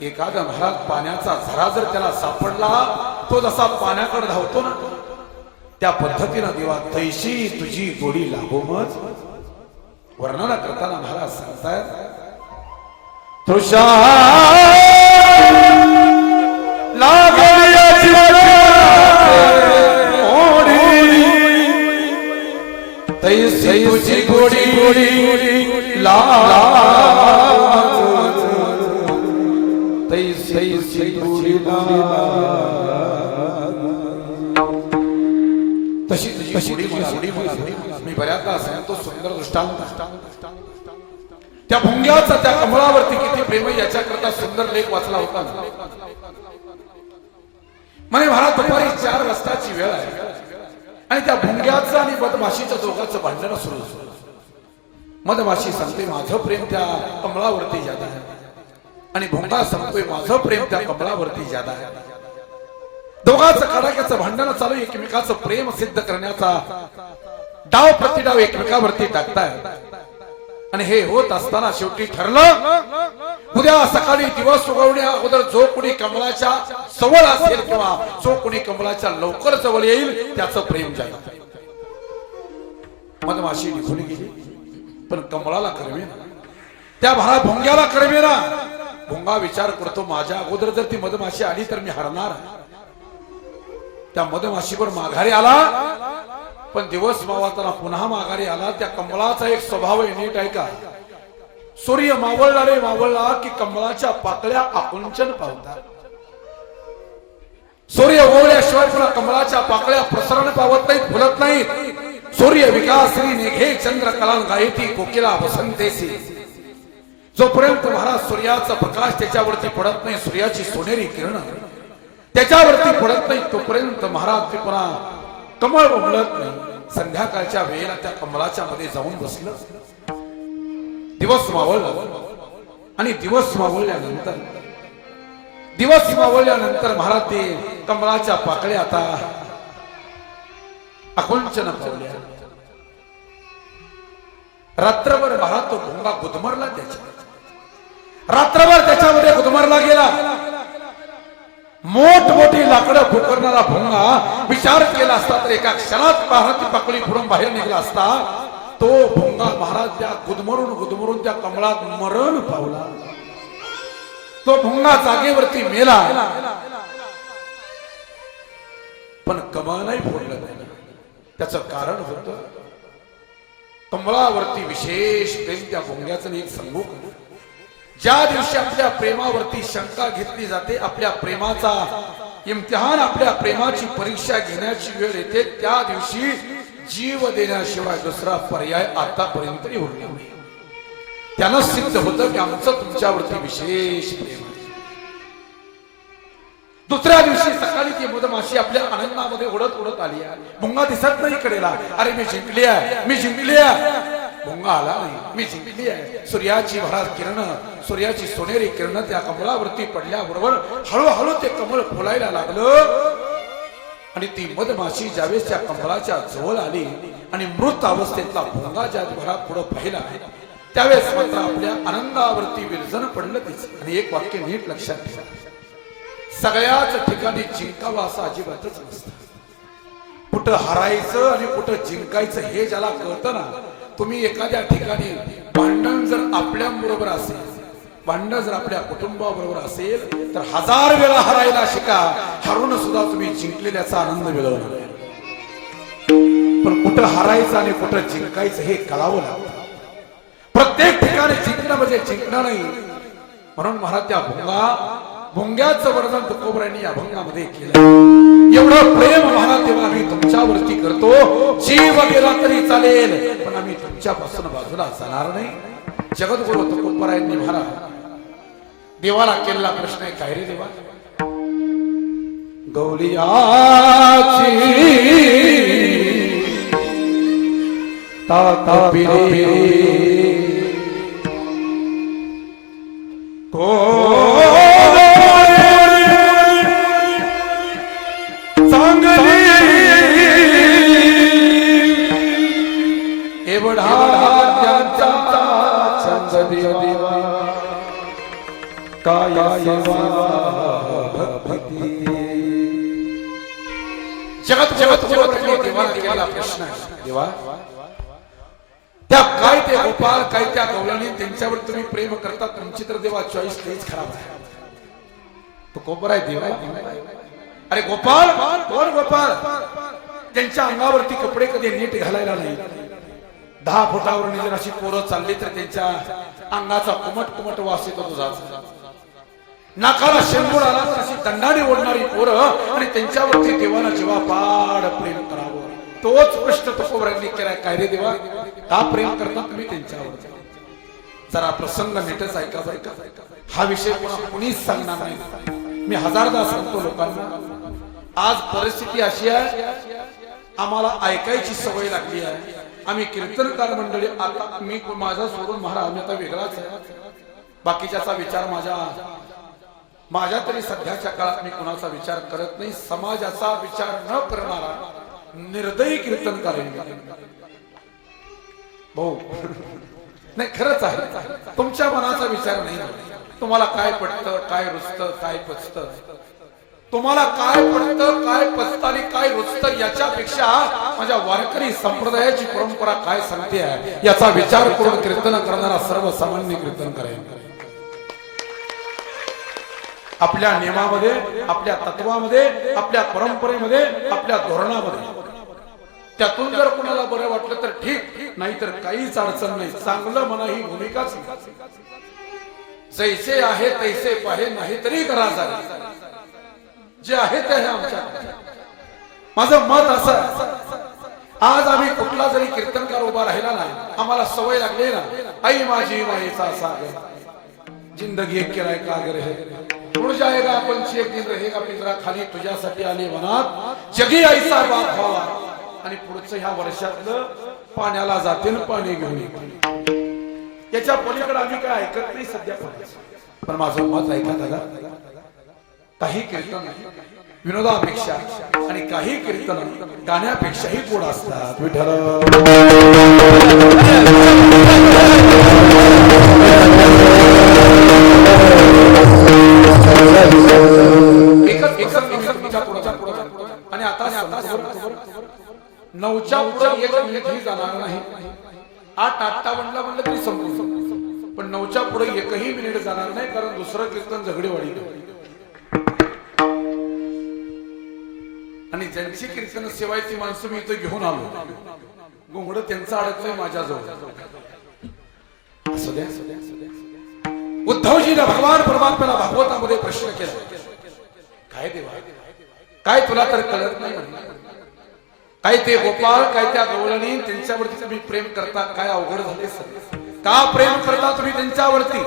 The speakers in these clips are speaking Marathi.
एखादा महाराज पाण्याचा झरा जर त्याला सापडला, तो जसा पाण्याकडे धावतो ना, त्या पद्धतीनं देवा तैशी तुझी गोडी लागो मज. वर्णन करताना महाराज सांगतायत, तुषा तैसी तुझी गोडी गोडी तैसी गोडी तशी तशी मी बऱ्याचदा सांगतो सुंदर दृष्टांत. त्या भुंग्याचा त्या कमळावरती किती प्रेम याच्याकरता सुंदर लेख वाचला होता. म्हणे महाराज दुपारी 4 वाजताची वेळ आहे आणि त्या भुंग्याचं आणि मधमाशीच्या दोघांचं भांडण सुरू झालं. मधमाशी सांगते माझं प्रेम त्या कमळावरती जादा आहे आणि भुंगा सांगतोय माझं प्रेम त्या कमळावरती जादा आहे. दोघांचं कडाक्याचं भांडण चालू, एकमेकाचं प्रेम सिद्ध करण्याचा डाव प्रतिडाव एकमेकावरती टाकताय. आणि हे होत असताना शेवटी ठरलं, उद्या सकाळी दिवस उगवण्या अगोदर जो कोणी कमळाच्या जवळ असेल किंवा जो कोणी कमळाच्या लवकर जवळ येईल त्याचं प्रेम जाईल. मधमाशी निघून गेली, पण कमळाला करमेना, त्या भारा भुंग्याला करमेना. भुंगा विचार करतो माझ्या अगोदर जर ती मधमाशी आली तर मी हरणार. त्या मधमाशीवर माघारी आला, पण दिवस मावळताना पुन्हा माघारी आला. त्या कमळाचा एक स्वभाव आहे, नीट ऐका. सूर्य मावळला रे मावळला की कमळाच्या पाकळ्या आकुंचन पावतात. सूर्य ओवळल्याशिवाय पुन्हा कमळाच्या पाकळ्या प्रसरण पावत नाहीत, फुलत नाहीत. सूर्य विकासरी निघे चंद्र कलान गायती कोकिला वसंतेसी. जोपर्यंत महाराज सूर्याचा प्रकाश त्याच्यावरती पडत नाही, सूर्याची सोनेरी किरण त्याच्यावरती पडत नाही, तोपर्यंत महाराज ते पुन्हा कमळ उमलत नाही. संध्याकाळच्या वेळेला त्या कमळाच्या मध्ये जाऊन बसलं. दिवस मावळला आणि दिवस मावळल्यानंतर महाराज ते कमळाच्या पाकळ्या आता आकुंचन पावल्या. रात्रभर महाराज तो भुंगा गुदमरला, रात्रभर त्याच्यामध्ये गुदमरला गेला. मोठमोठी लाकडं फुकरणारा भुंगा विचार केला असता तर एका क्षणात महाराज ती पाकळी फोडून बाहेर निघाला असता. तो भुंगा महाराज त्या गुदमरून त्या कमळात मरण पावला. तो भुंगा जागेवरती मेला, पण कमळ नाही फोडलं नाही. त्याचं कारण होतं कमळावरती विशेष प्रेम त्या भुंग्याचं एक सांगू. ज्या दिवशी आपल्या प्रेमावरती शंका घेतली जाते, आपल्या प्रेमाचा इम्तिहान, आपल्या प्रेमाची परीक्षा घेण्याची वेळ येते, त्या दिवशी जीव देण्याशिवाय दुसरा पर्याय आतापर्यंत उरला नाही. त्यानं सिद्ध होतं की आमचं तुमच्यावरती विशेष प्रेम आहे. दुसऱ्या दिवशी सकाळी ती मधमाशी आपल्या आनंदामध्ये उडत आली. भुंगा दिसत नाही कडेला. अरे मी जिंकली आहे. भुंगा आला नाही, मी जिंकली आहे. सूर्याची महाराज किरण, सूर्याची सोनेरी किरण त्या कमळावरती पडल्याबरोबर हळूहळू ते कमळ फुलायला लागलं. आणि ती मधमाशी ज्यावेळेस त्या कमळाच्या जवळ आली आणि मृत अवस्थेतला भुंगा ज्या घरात पुढे पाहिला, त्यावेळेस मात्र आपल्या आनंदावरती विरजन पडलं तिचं. आणि एक वाक्य नीट लक्षात ठेवा, सगळ्याच ठिकाणी जिंकावं असं अजिबातच नसतं. कुठं हारायचं आणि कुठं जिंकायचं हे ज्याला कळतं ना, तुम्ही एखाद्या ठिकाणी भांडण जर आपल्या बरोबर असेल, भांडण जर आपल्या कुटुंबाबरोबर असेल तर 1000 वेळा हरायला शिका, हरून सुद्धा तुम्ही जिंकलेल्याचा आनंद मिळवणार. पण कुठं हारायचं आणि कुठं जिंकायचं हे कळावं लागतं. प्रत्येक ठिकाणी जिंकणं म्हणजे जिंकणं नाही. म्हणून महाराज त्या भुंग्याचं वर्णन तुकोबरायांनी या अभंगामध्ये केलं. एवढं प्रेम महाराज तेव्हा आम्ही तुमच्यावरती करतो, जीव गेला तरी चालेल पण आम्ही तुमच्यापासून बाजूला जाणार नाही. जगद्गुरु तुकोबरायांनी महाराज देवाला केलेला प्रश्न आहे, काय रे देवा? गौलियाची तातापिरे काय सेवा भक्ती जगत देवाला प्रश्न आहे देवा त्या काय ते गोपाळ काय त्या गवळणी त्यांच्यावर तुम्ही प्रेम करता तुमची तर देवा चॉईस तेच खराब आहे तो कोपर आहे देवा अरे गोपाळ कोण गोपाळ त्यांच्या अंगावरती कपडे कधी नीट घालायला नाही 10 फुटावर जर अशी पोरं चालली तर त्यांच्या अंगाचा कुमट वास येतो तुझा नाकाला शेंबूड आला तर अशी दंडाने ओढणारी पोरं आणि त्यांच्यावरती देवाला जेव्हा पाड प्रेम करावं तोच प्रश्न तुकोबरांनी केलाय काय रे देवा का प्रेम करता तुम्ही त्यांच्यावर जरा प्रसंग नीटच ऐका बरं का हा विषय कुणीच सांगणार नाही मी हजारदा सांगतो लोकांना आज परिस्थिती अशी आहे आम्हाला ऐकायची सवय लागली आहे आम्ही कीर्तनकार मंडळी आता मी माझा सोडून महाराज मी आता वेगळाच आहे बाकीच्याचा विचार माझ्या तरी सध्याच्या काळात मी कुणाचा विचार करत नाही समाजाचा विचार न करणारा निर्दयी कीर्तनकार भाऊ नाही खरंच आहे तुमच्या मनाचा विचार नाही तुम्हाला काय पटतं काय रुचतं काय पचतं तुम्हाला काय पडतं काय पचतं आणि काय रुचतं याच्यापेक्षा माझ्या वारकरी संप्रदायाची परंपरा काय सांगते आहे याचा विचार करून कीर्तन करणारा सर्वसामान्य कीर्तन करेल आपल्या नियमामध्ये आपल्या तत्वामध्ये आपल्या परंपरेमध्ये आपल्या धोरणामध्ये त्यातून जर कुणाला बरं वाटलं तर ठीक नाहीतर काहीच अडचण नाही चांगलं म्हणा ही भूमिकाच जैसे आहे तैसे पाहे नाही तरी करा जे आहे ते आहे आमच्या माझं मत असं आज आम्ही कुठला जरी कीर्तनकार उभा राहिला नाही आम्हाला सवय लागली ना आई माझी माईचा सागर जिंदगी एक किराय कागर है उड़ जाएगा पंछी एक दिन रहेगा पिंजरा खाली तुझ्यासाठी आले वनात जगी ऐसा बाप व्हावा आणि पुढचं ह्या वर्षातलं पाण्याला जाते ना पाणी घेऊन याच्या पलीकडे आम्ही काय ऐकत नाही सध्या पण माझं मत ऐका दादा काही कीर्तन विनोदापेक्षा आणि काही कीर्तन गाण्यापेक्षाही गोड असतात विठ्ठल आणि आता 9च्या पुढे 1 मिनिट ही जाणार नाही 8:58 म्हणलं तरी संपूर्ण पण 9च्या पुढे 1ही मिनिट जाणार नाही कारण दुसरं कीर्तन झगडेवाडी आणि ज्यांची कीर्तन सेवायची माणसं मी इथं घेऊन आलो घोंगड त्यांचं अडकलंय माझ्याजवळ असू द्या उद्धवजीने भगवान परमात्म्याला भागवतामध्ये प्रश्न केला काय देवा काय तुला तर कळत नाही काय ते गोपाळ काय त्या गवळणी त्यांच्यावरती तुम्ही प्रेम करता काय अवघड झाले का प्रेम करता तुम्ही त्यांच्यावरती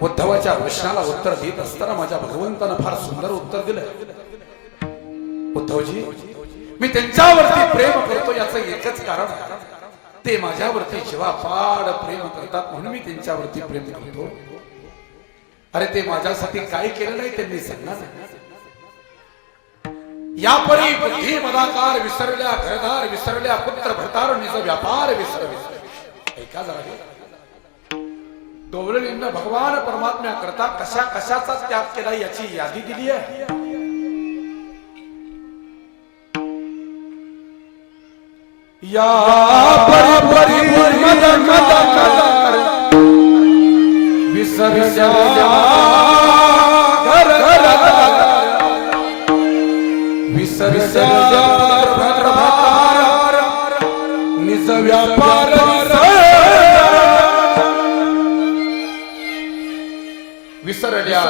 उद्धवाच्या प्रश्नाला उत्तर देत असताना माझ्या भगवंतानं फार सुंदर उत्तर दिलं उद्धवजी मी त्यांच्यावरती प्रेम करतो याचं एकच कारण ते माझ्यावरती जेव्हा फार प्रेम करतात म्हणून मी त्यांच्यावरती प्रेम करतो अरे ते माझ्यासाठी काय केलं नाही त्यांनी सांगणार यापरी बुद्धी मदाकार विसरल्या घरदार विसरल्या पुत्र भरतार निज व्यापार विसरले ऐका जरा गवळणींना भगवान परमात्म्या करता कशा कशाचा त्याग केला याची यादी दिली आहे या परी मद मद विसरल्या घर विसरल्या निज व्यापार विसरल्या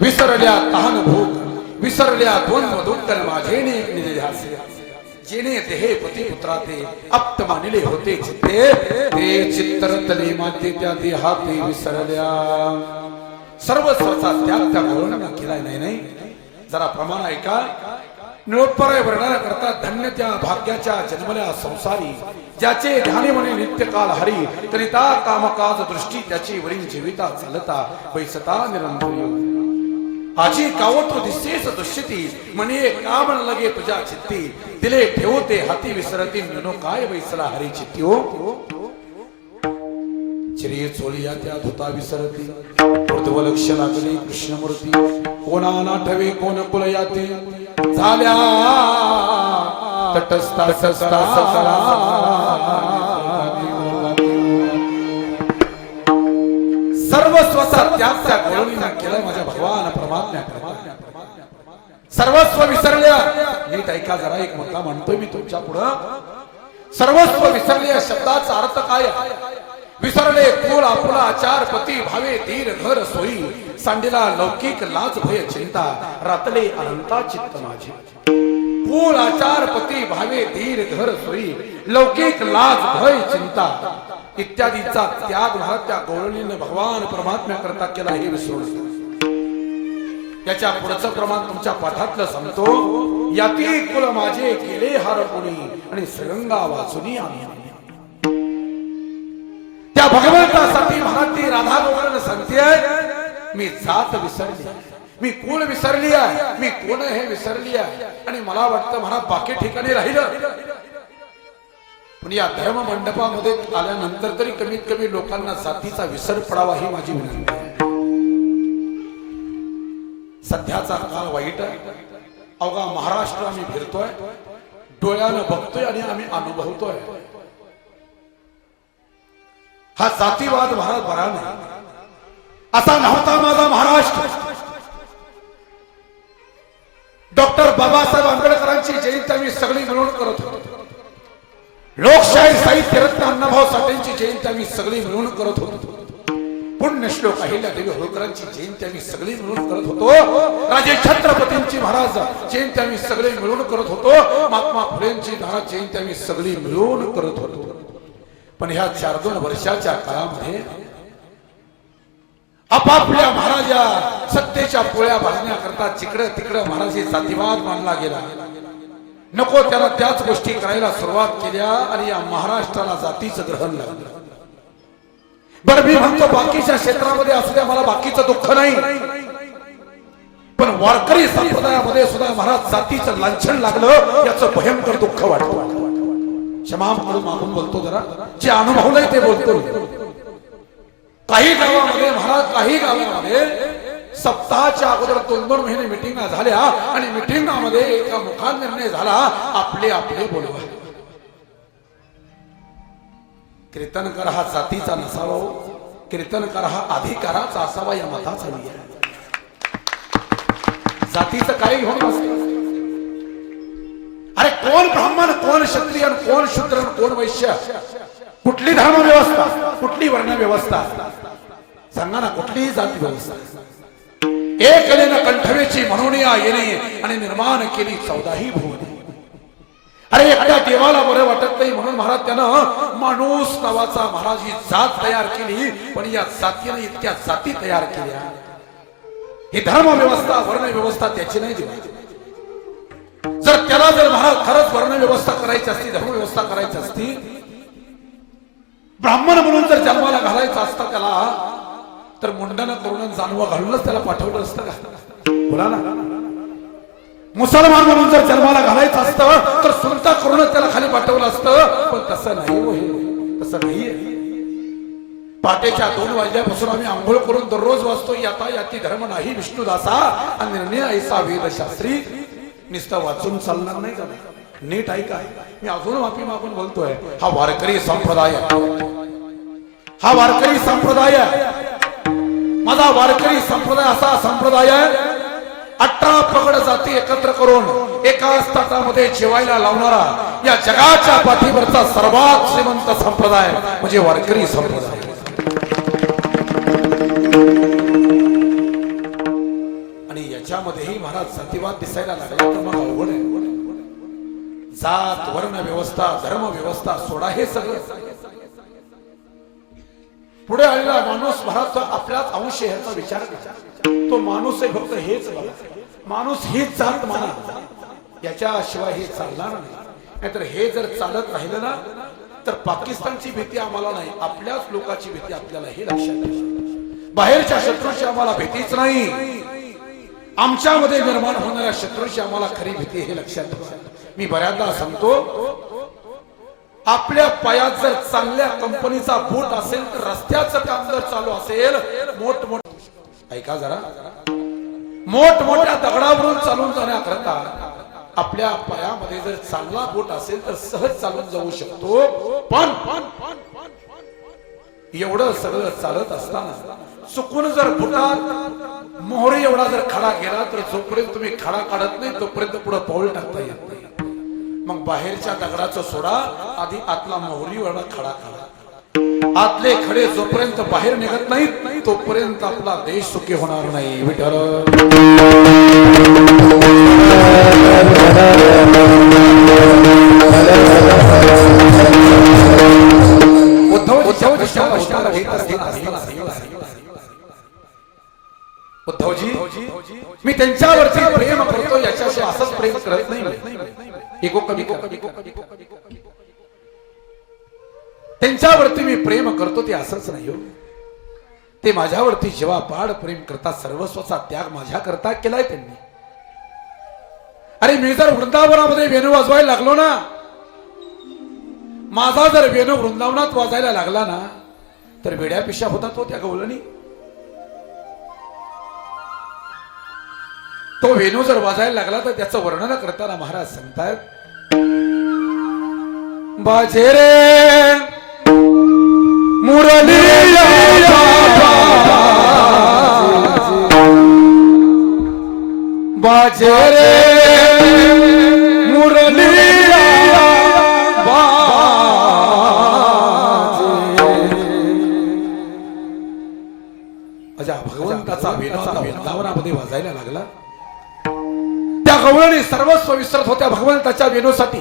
विसरल्या तहान भूक विसरल्या द्वंद्व दुःख माझे निज जेने देहे पती पुत्राते अप्त मानिले होते चित्ते ते चित्तरतले माते त्या देहाते विसरल्या सर्व स्वचा त्याग त्या गवळणांना केलाय नाही जरा प्रमाण ऐका निरोत्पराय वर्णन करता धन्य त्या भाग्याच्या जन्मल्या संसारी ज्याचे ध्याने म्हणे नित्यकाल हरी करिता कामकाज दृष्टी त्याची वरील जीविता चालता बैसता निरंतर आजी कावतो दिसेस दुष्यती म्हणे काम लगे तुझ्या चित्ती दिले ठेवते हाती विसरती नो काय बैसला हरी चित्ती हो चिरी चोळी त्या धुता विसरती ऊर्ध्व लक्ष लागले कृष्णमूर्ती कोणा नाठवे कोण कुल याते झाल्या तटस्था सस्ता सर्वस्वचा त्याग त्या गोळणीनं केलं माझ्या भगवान परमात्म्या सर्वस्व विसरल्या नीट ऐका जरा एक मुद्दा म्हणतोय मी तुमच्या पुढं सर्वस्व विसरल्या शब्दाचा अर्थ काय विसरले कुळ आपुला आचार पती भावे धीर घर सोयी सांडीला लौकिक लाज भय चिंता रातले अनंता चित्त माझे कुळ आचार पती भावे धीर घर सोयी लौकिक लाज भय चिंता इत्यादीचा त्याग त्या गौरवलीने भगवान परमात्म्या करता केला हे विसरून याच्या पुढचं प्रमाण तुमच्या पाठातलं सांगतो याती कुल माझे केले हार कोणी आणि श्रीरंगा वाचुनी आम्ही त्या भगवंतासाठी महाराज राधा गोविंद सांगते मी जात विसरली मी कुळ विसरली आहे मी कोण हे विसरली आहे आणि मला वाटतं महाराज बाकी ठिकाणी राहिलं पण या धर्म मंडपामध्ये आल्यानंतर तरी कमीत कमी लोकांना जातीचा विसर पडावा ही माझी विनंती आहे सध्याचा काळ वाईट आहे अवघा महाराष्ट्र आम्ही फिरतोय डोळ्यानं बघतोय आणि आम्ही अनुभवतोय हा जातीवाद भारत बरा नाही असा नव्हता माझा महाराष्ट्र डॉक्टर बाबासाहेब आंबेडकरांची जयंती आम्ही सगळी मिळून करत होतो लोकशाही साहित्य रत्न अण्णाभाऊ साठेंची जयंती आम्ही सगळी मिळून करत होतो पुण्यश्लोक अहिल्यादेवी होळकरांची जयंती आम्ही सगळी मिळून करत होतो राजे छत्रपतींची महाराज जयंती आम्ही सगळे मिळून करत होतो महात्मा फुलेंची महाराज जयंती आम्ही सगळी मिळून करत होतो पण ह्या 4-2 वर्षाच्या काळामध्ये आपापल्या महाराजा सत्तेच्या पोळ्या भाजण्याकरता जिकडे तिकडे महाराज जातीवाद मानला गेला नको त्याला त्याच गोष्टी करायला सुरुवात केल्या आणि या महाराष्ट्राला जातीचं ग्रहण लागलं बरं मी म्हणतो बाकीच्या क्षेत्रामध्ये असू द्या मला बाकीचं दुःख नाही पण वारकरी संप्रदायामध्ये सुद्धा महाराज जातीचं लांछन लागलं याचं भयंकर दुःख वाटतं क्षमा मागून बोलतो जरा जे अनुभवलंय ते बोलतो काही गावामध्ये महाराज काही गावामध्ये सप्ताहाच्या अगोदर 2-2 महिने मिटिंगा झाल्या आणि मिटिंगामध्ये एका मुखात निर्णय झाला आपले आपले बोलवा कीर्तनकार हा जातीचा नसावा कीर्तनकार हा अधिकाराचा असावा या मताचा मी आहे जातीचं काही घेऊन नसतं अरे कोण ब्राह्मण कोण क्षत्रिय कोण शूद्र कोण वैश्य कुठली धर्म व्यवस्था कुठली वर्ण व्यवस्था सांगा ना कुठलीही जाती व्यवस्था एक कलेनं कंठवेची म्हणून येणे आणि निर्माण केली 14ही भुवने अरे एखाद्या देवाला बरं वाटत नाही म्हणून महाराज त्यानं माणूस नावाचा महाराज ही जात तयार केली पण या जातीने इतक्या जाती तयार केल्या ही धर्म व्यवस्था वर्ण व्यवस्था त्याची नाही दिली जर त्याला जर महाराज खरंच वर्ण व्यवस्था करायची असती धर्म व्यवस्था करायची असती ब्राह्मण म्हणून जर जन्माला घालायचा असता त्याला तर मुंडन करून जानवा घालूनच त्याला पाठवलं असतं का बोला ना मुसलमान म्हणून जर जन्माला घालायचं असतं तर सुलता करूनच त्याला खाली पाठवलं असतं पण तसं नाही हो हे तसं नाहीये पहाटेच्या 2 वाजल्यापासून आम्ही आंघोळ करून दररोज वाचतो याता याती धर्म नाही विष्णुदासा आणि निर्णय ऐसा वेदशास्त्री नुसतं वाचून चालणार नाही का नीट ऐका मी अजून माफी मागून बोलतोय हा वारकरी संप्रदाय हा वारकरी संप्रदाय माझा वारकरी संप्रदाय असा संप्रदाय 18 पगड जाती एकत्र करून एकाच ताटामध्ये जेवायला लावणारा या जगाच्या पाठीवरचा सर्वात श्रीमंत संप्रदाय म्हणजे वारकरी संप्रदाय आणि याच्यामध्येही महाराज जातीवाद दिसायला लागला तर मग अवघड आहे जात वर्ण व्यवस्था धर्म व्यवस्था सोडा हे सगळं पुढे आलेला माणूस महाराज आपल्याच अंश ह्याचा विचार करतो तो माणूस आहे फक्त हेच माणूस हीच जात माना याच्याशिवाय हे चालणार नाही नाहीतर हे जर चालत राहिलं ना तर पाकिस्तानची भीती आम्हाला नाही आपल्याच लोकांची भीती आपल्याला हे लक्षात आहे बाहेरच्या शत्रूची आम्हाला भीतीच नाही आमच्यामध्ये निर्माण होणाऱ्या शत्रूची आम्हाला खरी भीती हे लक्षात ठेवा मी बऱ्याचदा सांगतो आपल्या पायात जर चांगल्या कंपनीचा बूट असेल तर रस्त्याचं काम जर चालू असेल मोठमोठ ऐका जरा मोठमोठ्या दगडावरून चालून जाण्याकरता आपल्या पायामध्ये जर चांगला बूट असेल तर सहज चालून जाऊ शकतो पण एवढं सगळं चालत असताना चुकून जर बुटात मोहरी एवढा जर खडा गेला तर जोपर्यंत तुम्ही खडा काढत नाही तोपर्यंत पुढे पाऊल टाकता येत नाही. मग बाहेरच्या दगडाचं सोडा आधी आतला मोहरी एवढा खडा काढा. आतले खडे जोपर्यंत बाहेर निघत नाहीत तोपर्यंत आपला देश सुखी होणार नाही. विठ्ठल उद्धवजी मी त्यांच्यावरती प्रेम करतो याच्याशी असंच प्रेम करत नाही. एको कमी त्यांच्यावरती मी प्रेम करतो ते असंच नाही हो. ते माझ्यावरती जेव्हा पाड प्रेम करतात सर्वस्वाचा त्याग माझ्या करता केलाय त्यांनी. अरे मी जर वृंदावनामध्ये वेणू वाजवायला लागलो ना माझा जर वेणू वृंदावनात वाजायला लागला ना तर वेड्या पिशा होता तो त्या गवळणी. तो वेणू जर वाजायला लागला तर त्याचं वर्णन करताना महाराज सांगतात बाजे रे मुरली बाजे रे मुरली अजा भगवंताचा वेणू वृंदावनामध्ये वाजायला लागला. त्या गवळणी सर्वस्व विसरत होत्या भगवंताच्या वेणूसाठी.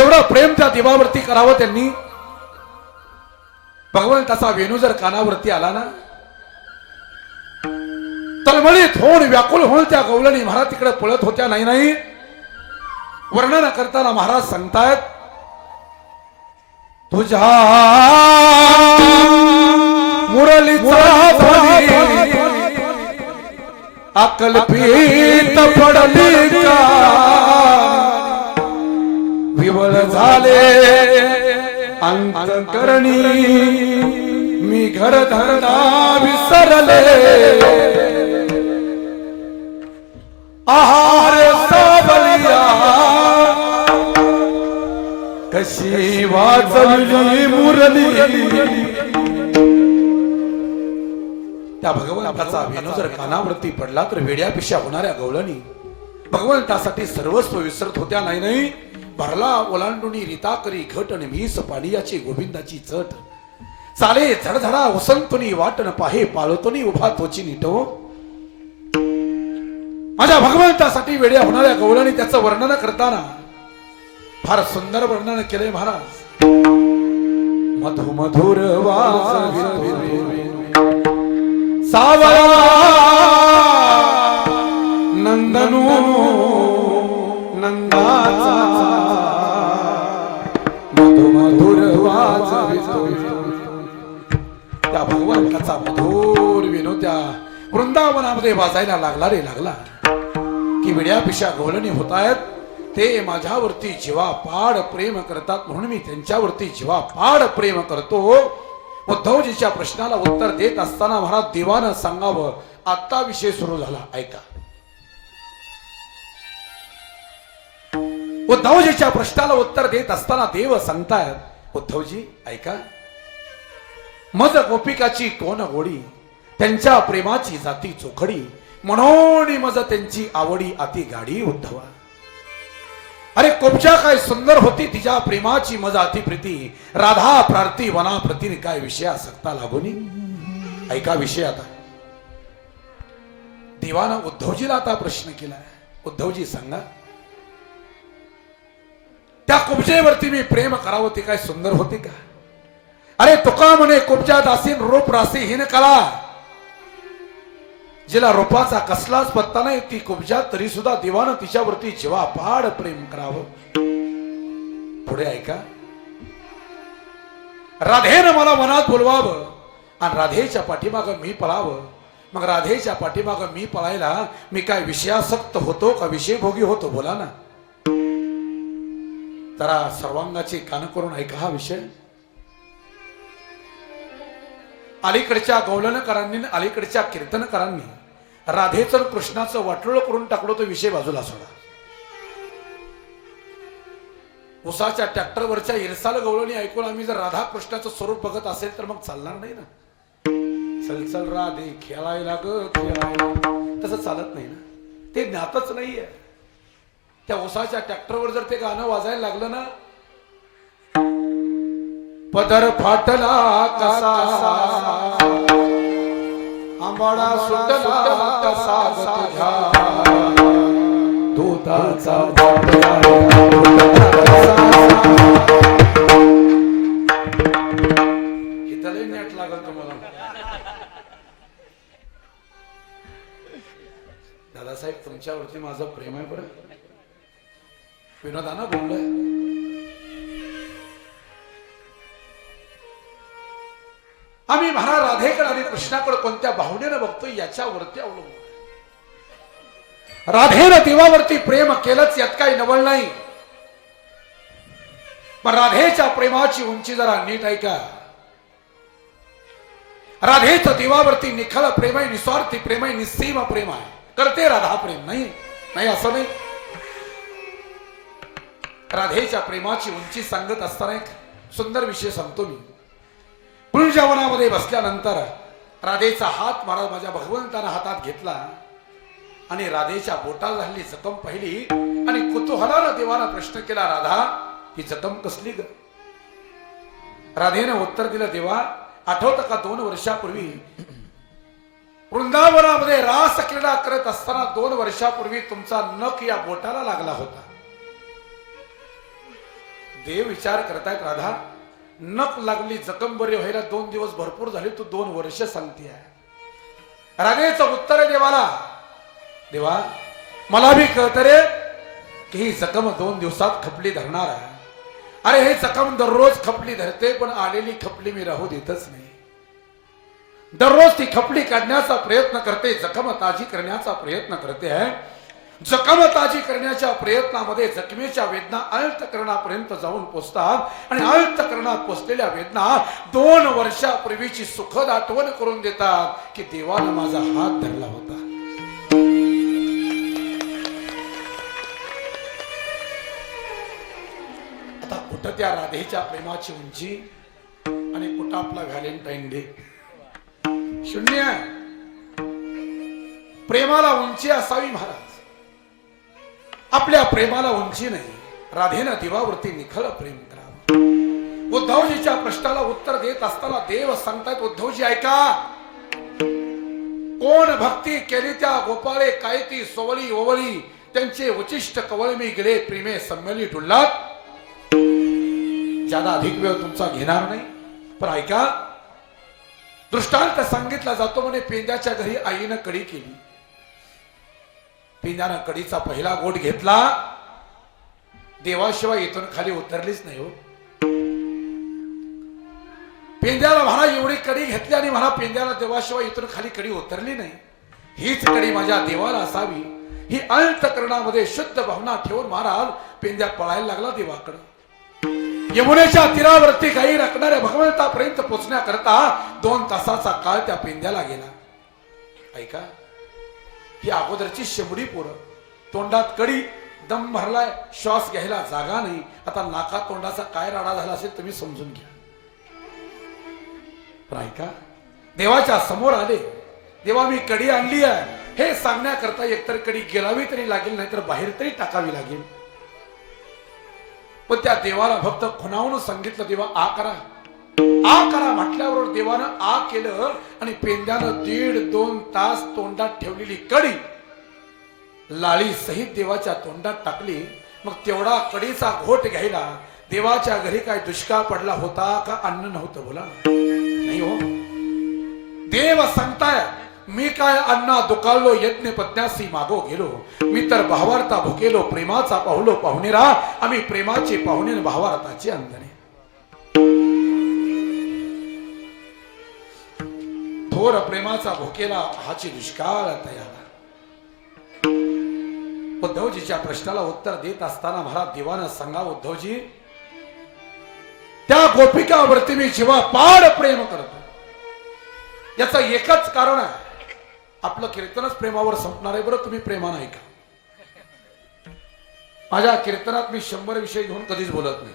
एवढं प्रेम त्या देवावरती करावं त्यांनी. भगवंताचा वेणू जर कानावरती आला ना तळमळीत होऊन व्याकुळ होऊन त्या गवळणी महाराज तिकडे पळत होत्या. नाही वर्णन करताना महाराज सांगतायत तुझ्या मुरलीचा अकल्पित पडली का विवळ झाले अंतकरणी मी घर धरला विसरले आहार सावलिया कशी वाजवली मुरली. त्या भगवंताचा वेणू जर कानावरती पडला तर वेड्या पिशा होणाऱ्या गवळणी भगवंतासाठी सर्वस्व विसरत होत्या. नाही भरला ओलांडुनी रीता करी घट आणि मीस पाडियाची गोविंदाची चट चाले झडझडा वसंतुनी वाटण पाहे पाळतोनी उभा तोची नीटो. माझ्या भगवंतासाठी वेड्या होणाऱ्या गवळणी त्याचं वर्णन करताना फार सुंदर वर्णन केलंय महाराज. मधु मधुर सावळा नंदनू नंदाचा मधु मधुर त्या भगवंताचा मधुर विनू त्या वृंदावनामध्ये वाजायला लागला रे लागला की विड्या पिशा गवळणी होत आहेत. ते माझ्यावरती जेव्हा पाड प्रेम करतात म्हणून मी त्यांच्यावरती जेव्हा पाड प्रेम करतो. उद्धवजीच्या प्रश्नाला उत्तर देत असताना महाराज देवानं सांगावं आता विषय सुरू झाला. ऐका उद्धवजीच्या प्रश्नाला उत्तर देत असताना देव सांगतायत उद्धवजी ऐका मज गोपिकाची कोण गोडी त्यांच्या प्रेमाची जाती चोखडी म्हणून मज त्यांची आवडी अति गाडी उद्धवा. अरे कोपच्या काय सुंदर होती तिच्या प्रेमाची मजा अति प्रीती राधा प्रार्थी वना प्रतीने काय विषय सकता लागोनी. ऐका विषय आता देवानं उद्धवजीला आता प्रश्न केला. उद्धवजी सांगा त्या कुब्जेवरती मी प्रेम करावं ते काय सुंदर होते का. अरे तुका म्हणे कुब्जा दासीन रूप रासी हिन कला जिला रूपाचा कसलाच पत्ता नाही ती कुब्जा तरी सुद्धा देवानं तिच्यावरती जेव्हा पाड प्रेम करावं. पुढे ऐका राधेनं मला मनात बोलवावं आणि राधेच्या पाठीमाग मी पळावं. मग राधेच्या पाठीमाग मी पळायला मी काय विषयासक्त होतो का विषय भोगी होतो बोला ना. जरा सर्वांगाची कान करून ऐका हा विषय. अलीकडच्या गौलनकरांनी अलीकडच्या कीर्तनकारांनी राधेचं कृष्णाचं वाटोळ करून टाकलो, तो विषय बाजूला सोडा. उसाच्या ट्रॅक्टरवरच्या इरसाल गवळणी ऐकून आम्ही जर राधा कृष्णाचं स्वरूप बघत असेल तर मग चालणार नाही ना. चल चल राधे खेळायला ग खेळायला, तसं चालत नाही ना. ते ज्ञातच नाहीये. त्या उसाच्या ट्रॅक्टरवर जर ते गाणं वाजायला लागलं ना, पदर फाटला कसा आंबाडा सुटला कसा तुझ्या दूधाचा हिथले नेट लागल तुम्हाला. दादासाहेब तुमच्यावरती माझं प्रेम आहे बरं. विनोदाना बोललोय. आम्ही महाराज राधेकडे आणि कृष्णाकडे कोणत्या भावनेनं बघतोय याच्यावरती अवलंबून. राधेनं देवावरती प्रेम केलंच यात काही नवल नाही, पण राधेच्या प्रेमाची उंची जरा नीट ऐका. राधेचं देवावरती निखळ प्रेम आहे, निस्वार्थी प्रेम आहे, निस्सीम प्रेम आहे. करते राधा प्रेम, नाही नाही असं नाही. राधेच्या प्रेमाची उंची सांगत असताना एक सुंदर विषय सांगतो मी. कुंजवनामध्ये बसल्यानंतर राधेचा हात महाराज माझ्या भगवंतानं हातात घेतला आणि राधेच्या बोटाला झालेली जखम पाहिली आणि कुतूहलानं देवानं प्रश्न केला, राधा ही जखम कसली ग? राधेनं उत्तर दिलं, देवा आठवतं का 2 वर्षापूर्वी वृंदावनामध्ये रास क्रीडा करत असताना 2 वर्षापूर्वी तुमचा नख या बोटाला लागला होता. देव विचार करतायत, राधा नख लागली जखम बरी व्हायला 2 दिवस भरपूर झाले, तू 2 वर्ष सांगते. राधेचं उत्तर आहे देवाला, देवा मला भी कळत रे की ही जखम 2 दिवसात खपली धरणार आहे. अरे हे जखम दररोज खपली धरते, पण आलेली खपली मी राहू देतच नाही. दररोज ती खपली काढण्याचा प्रयत्न करते, जखम ताजी करण्याचा प्रयत्न करते आहे. जखम ताजी करण्याच्या प्रयत्नामध्ये जखमेच्या वेदना अंतःकरणापर्यंत जाऊन पोचतात आणि अंतःकरणात पोचलेल्या वेदना 2 वर्षापूर्वीची सुखद आठवण करून देतात की देवानं माझा हात धरला होता. आता कुठं त्या राधेच्या प्रेमाची उंची आणि कुठं आपला व्हॅलेंटाईन डे. शून्य. प्रेमाला उंची असावी महाराज, आपल्या प्रेमाला उंची नाही. राधेनं देवावरती निखळ प्रेम करावं. उद्धवजीच्या प्रश्नाला उत्तर देत असताना देव सांगतायत, उद्धवजी ऐका, कोण भक्ती केली त्या गोपाळे काय ती सोवली ओवली, त्यांचे उचिष्ट कवळ मी गेले प्रेमे सम्मेली डुल्लात. ज्यादा अधिक वेळ तुमचा घेणार नाही, पण ऐका, दृष्टांत सांगितला जातो म्हणे. पेंद्याच्या घरी आईनं कडी केली, पेंद्यानं कडीचा पहिला गोट घेतला, देवाशिवाय इथून खाली उतरलीच नाही हो. पेंद्याला म्हणा एवढी कडी घेतली आणि म्हणा पेंद्याला देवाशिवाय इथून खाली कडी उतरली नाही. हीच कडी माझ्या देवाला असावी, ही अंतःकरणामध्ये शुद्ध भावना ठेवून महाराज पेंद्या पळायला लागला देवाकडे. यमुनेच्या तीरावरती गाई राखणाऱ्या भगवंतापर्यंत पोचण्याकरता 2 तासाचा काळ त्या पेंद्याला गेला. ऐका, ही अगोदरची शेंबडी पोरं, तोंडात कडी, दम भरलाय, श्वास घ्यायला जागा नाही. आता नाका तोंडाचा काय राडा झाला असेल तुम्ही समजून घ्या. पण ऐका, देवाच्या समोर आले, देवा मी कडी आणली आहे हे सांगण्याकरता एकतर कडी गेलावी तरी लागेल, नाहीतर बाहेर तरी टाकावी लागेल. पण त्या देवाला फक्त खुणावून सांगितलं, देवा आ करा. आ करा म्हटल्यावर देवानं आ केलं आणि पेंद्यानं 1.5-2 तास तोंडात ठेवलेली कडी लाळी सहित देवाच्या तोंडात टाकली. मग तेवढा कडीचा घोट घ्यायला देवाच्या घरी काय दुष्काळ पडला होता का अन्न नव्हतं? बोला नाही हो. देव सांगताय, मी काय अन्ना दुकाळलो यज्ञ पत्न्यासी मागो गेलो, मी तर भावार्था भुकेलो प्रेमाचा पाहुलो पाहुणेरा, आम्ही प्रेमाचे पाहुणे भावार्थाचे अंधने. थोर प्रेमाचा भुकेला हाची दुष्काळ तयार. उद्धवजीच्या प्रश्नाला उत्तर देत असताना महाराज देवानं सांगा, उद्धवजी त्या गोपिकावरती मी जीवापाड प्रेम करतो. याचं एकच कारण आहे, आपलं कीर्तनच प्रेमावर संपणार आहे. बरं तुम्ही प्रेमानं ऐका. माझ्या कीर्तनात मी 100 विषय घेऊन कधीच बोलत नाही.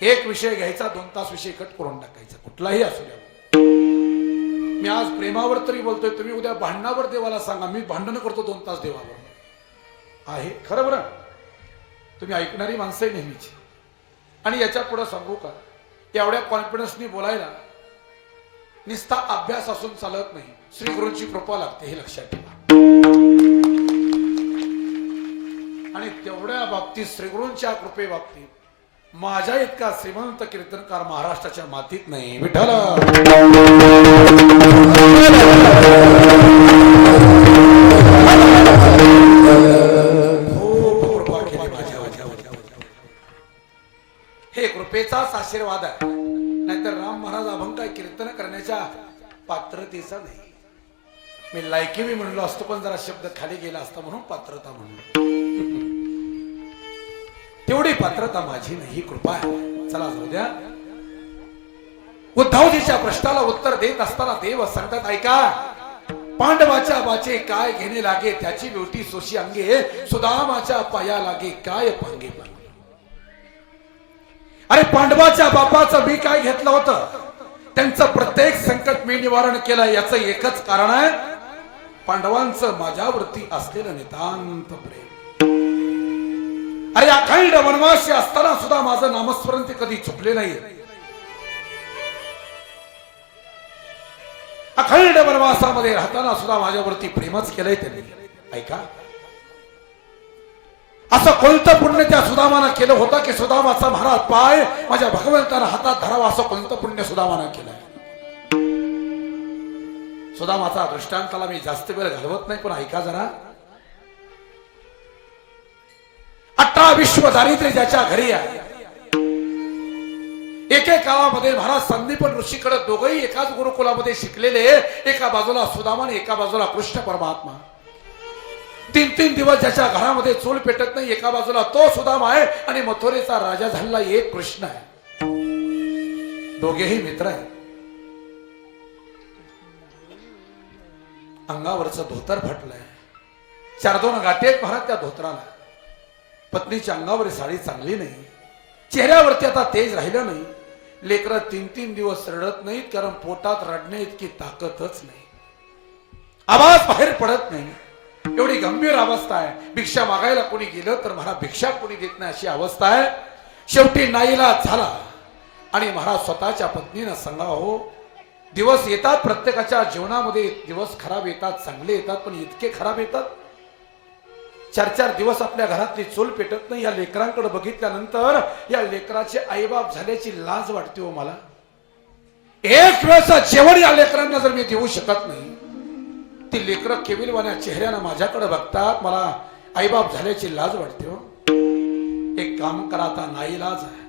एक विषय घ्यायचा, 2 तास विषय कट करून टाकायचा, कुठलाही असू द्या. मी आज प्रेमावर तरी बोलतोय, तुम्ही उद्या भांडणावर देवाला सांगा मी भांडण करतो 2 तास देवावर. आहे खरं बरं, तुम्ही ऐकणारी माणसं आहे नेहमीची. आणि याच्या पुढे सांगू का, एवढ्या कॉन्फिडन्सनी बोलायला निस्ता अभ्यास असून चालत नाही, श्री गुरूंची कृपा लागते, हे लक्षात ठेवा. आणि तेवढ्या बाबतीत श्रीगुरूंच्या कृपे बाबतीत माझ्या इतका श्रीमंत कीर्तनकार महाराष्ट्राच्या मातीत नाही. विठ्ठल हे कृपेचाच आशीर्वाद आहे. नाहीतर राम महाराज अभंग काय कीर्तन करण्याच्या पात्रतेचा नाही. मी लायकी मी म्हणलो असतो, पण जरा शब्द खाली गेला असता म्हणून पात्रता म्हणलो. तेवढी पात्रता माझी नाही, ही कृपा आहे. चला जाऊ द्या. उद्धवजीच्या प्रश्नाला उत्तर देत असताना देव सांगतात, ऐका, पांडवाच्या बाचे काय घेणे लागे, त्याची बेवटी सोशी अंगे, सुदामाच्या पाया लागे काय पांगे पांगे. अरे पांडवाच्या बापाचं मी काय घेतलं होतं, त्यांचं प्रत्येक संकट मी निवारण केलं. याचं एकच कारण आहे, पांडवांचं माझ्यावरती असलेलं नितांत प्रेम. अरे अखंड वनवासी असताना सुद्धा माझं नामस्मरण ते कधी चुकले नाही. अखंड वनवासामध्ये राहताना सुद्धा माझ्यावरती प्रेमच केलंय त्यांनी. ऐका, असं कोणतं पुण्य त्या सुदामानं केलं होतं की सुदामाचा महाराज पाय माझ्या भगवंतानं हातात धरावा, असं कोणतं पुण्य सुदामानं केलंय. सुदामाचा दृष्टांताला मी जास्त वेळ घालवत नाही, पण ऐका जरा. 18 विश्व दारिद्र्य ज्याच्या घरी आहे. एके काळामध्ये महाराज संदीपन ऋषीकडे दोघंही एकाच गुरुकुलामध्ये शिकलेले, एका बाजूला सुदामा, एका बाजूला कृष्ण परमात्मा. 3-3 दिवस ज्याच्या घरामध्ये चूल पेटत नाही, एका बाजूला तो सुदामा आहे आणि मथुरेचा राजा झालेला एक कृष्ण आहे. दोघेही मित्र आहेत. अंगावरचं धोतर फाटलंय, 4-2 गाठी आहेत महाराज त्या धोतराला. पत्नीच्या अंगावर साडी चांगली नाही, चेहऱ्यावरती आता तेज राहिलं नाही. लेकरं 3-3 दिवस रडत नाहीत, कारण पोटात रडणे इतकी ताकदच नाही, आवाज बाहेर पडत नाही. एवढी गंभीर अवस्था आहे. भिक्षा मागायला कोणी गेलं तर महाराज भिक्षा कोणी देत नाही, अशी अवस्था आहे. शेवटी नाईलाज झाला आणि महाराज स्वतःच्या पत्नीनं सांगा, हो दिवस येतात प्रत्येकाच्या जीवनामध्ये, दिवस खराब येतात, चांगले येतात, पण इतके खराब येतात. 4-4 दिवस आपल्या घरातली चूल पेटत नाही. या लेकरांकडे बघितल्यानंतर या लेकराचे आईबाप झाल्याची लाज वाटते हो मला. एक वेळचं जेवण या लेकरांना जर मी देऊ शकत नाही, ती लेकरं केविलवाण्या चेहऱ्यानं माझ्याकडे बघतात, मला आईबाप झाल्याची लाज वाटते हो. एक काम करा, आता नाईलाज आहे.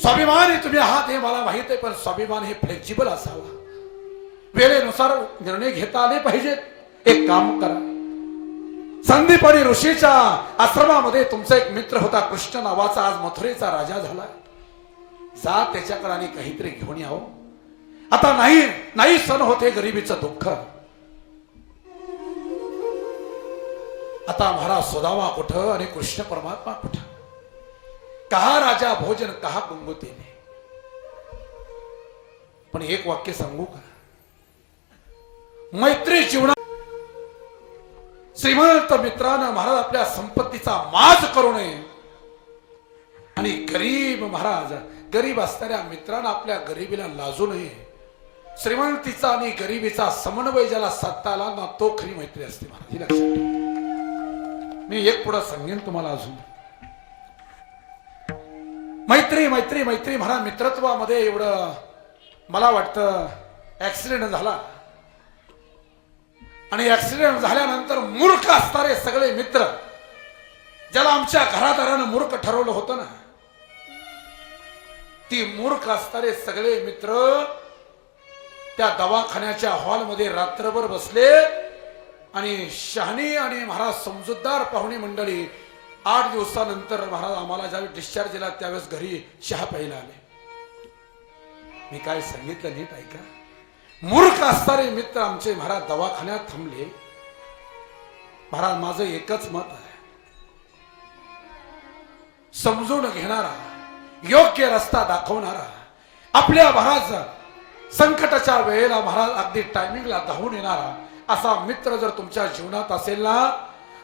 स्वाभिमानी तुम्ही आहात हे मला माहित आहे, पण स्वाभिमान हे फ्लेक्झिबल असावा, वेळेनुसार निर्णय घेता आले पाहिजेत. एक काम करा, संदीप आणि ऋषीच्या आश्रमामध्ये तुमचा एक मित्र होता कृष्ण नावाचा, आज मथुरेचा राजा झाला. जा त्याच्याकडे आणि काहीतरी घेऊन यावं. आता नाही सण होते गरिबीचं दुःख. आता महाराज सुदामा कुठं आणि कृष्ण परमात्मा कुठं. कहा राजा भोजन कहा गुंगुतीने. पण एक वाक्य सांगू का, मैत्री जीवनात श्रीमंत मित्रानं महाराज आपल्या संपत्तीचा माज करू नये आणि गरीब महाराज गरीब असणाऱ्या मित्रांना आपल्या गरिबीला लाजू नये. श्रीमंतीचा आणि गरिबीचा समन्वय ज्याला साधता आला ना, तो खरी मैत्री असते महाराज, लक्षात ठेवा. मी एक पुढे सांगेन तुम्हाला अजून. मैत्री मैत्री मैत्री महाराज मित्रत्वामध्ये एवढं मला वाटतं ऍक्सिडेंट झाला आणि ऍक्सिडेंट झाल्यानंतर मूर्ख असणारे सगळे मित्र, ज्याला आमच्या घरादारानं मूर्ख ठरवलं होतं ना, ती मूर्ख असणारे सगळे मित्र त्या दवाखान्याच्या हॉलमध्ये रात्रभर बसले आणि शहाणी आणि महाराज समजूतदार पाहुणे मंडळी 8 दिवसानंतर महाराज आम्हाला ज्यावेळी डिस्चार्ज दिला त्यावेळेस घरी चहा प्यायला आले. मी काय सांगितलं नीट ऐका. मूर्ख असणारे मित्र आमचे महाराज दवाखान्यात थांबले. महाराज माझं एकच मत आहे, समजून घेणारा, योग्य रस्ता दाखवणारा, आपल्या महाराज संकटाच्या वेळेला महाराज अगदी टायमिंगला धावून येणारा असा मित्र जर तुमच्या जीवनात असेल ना,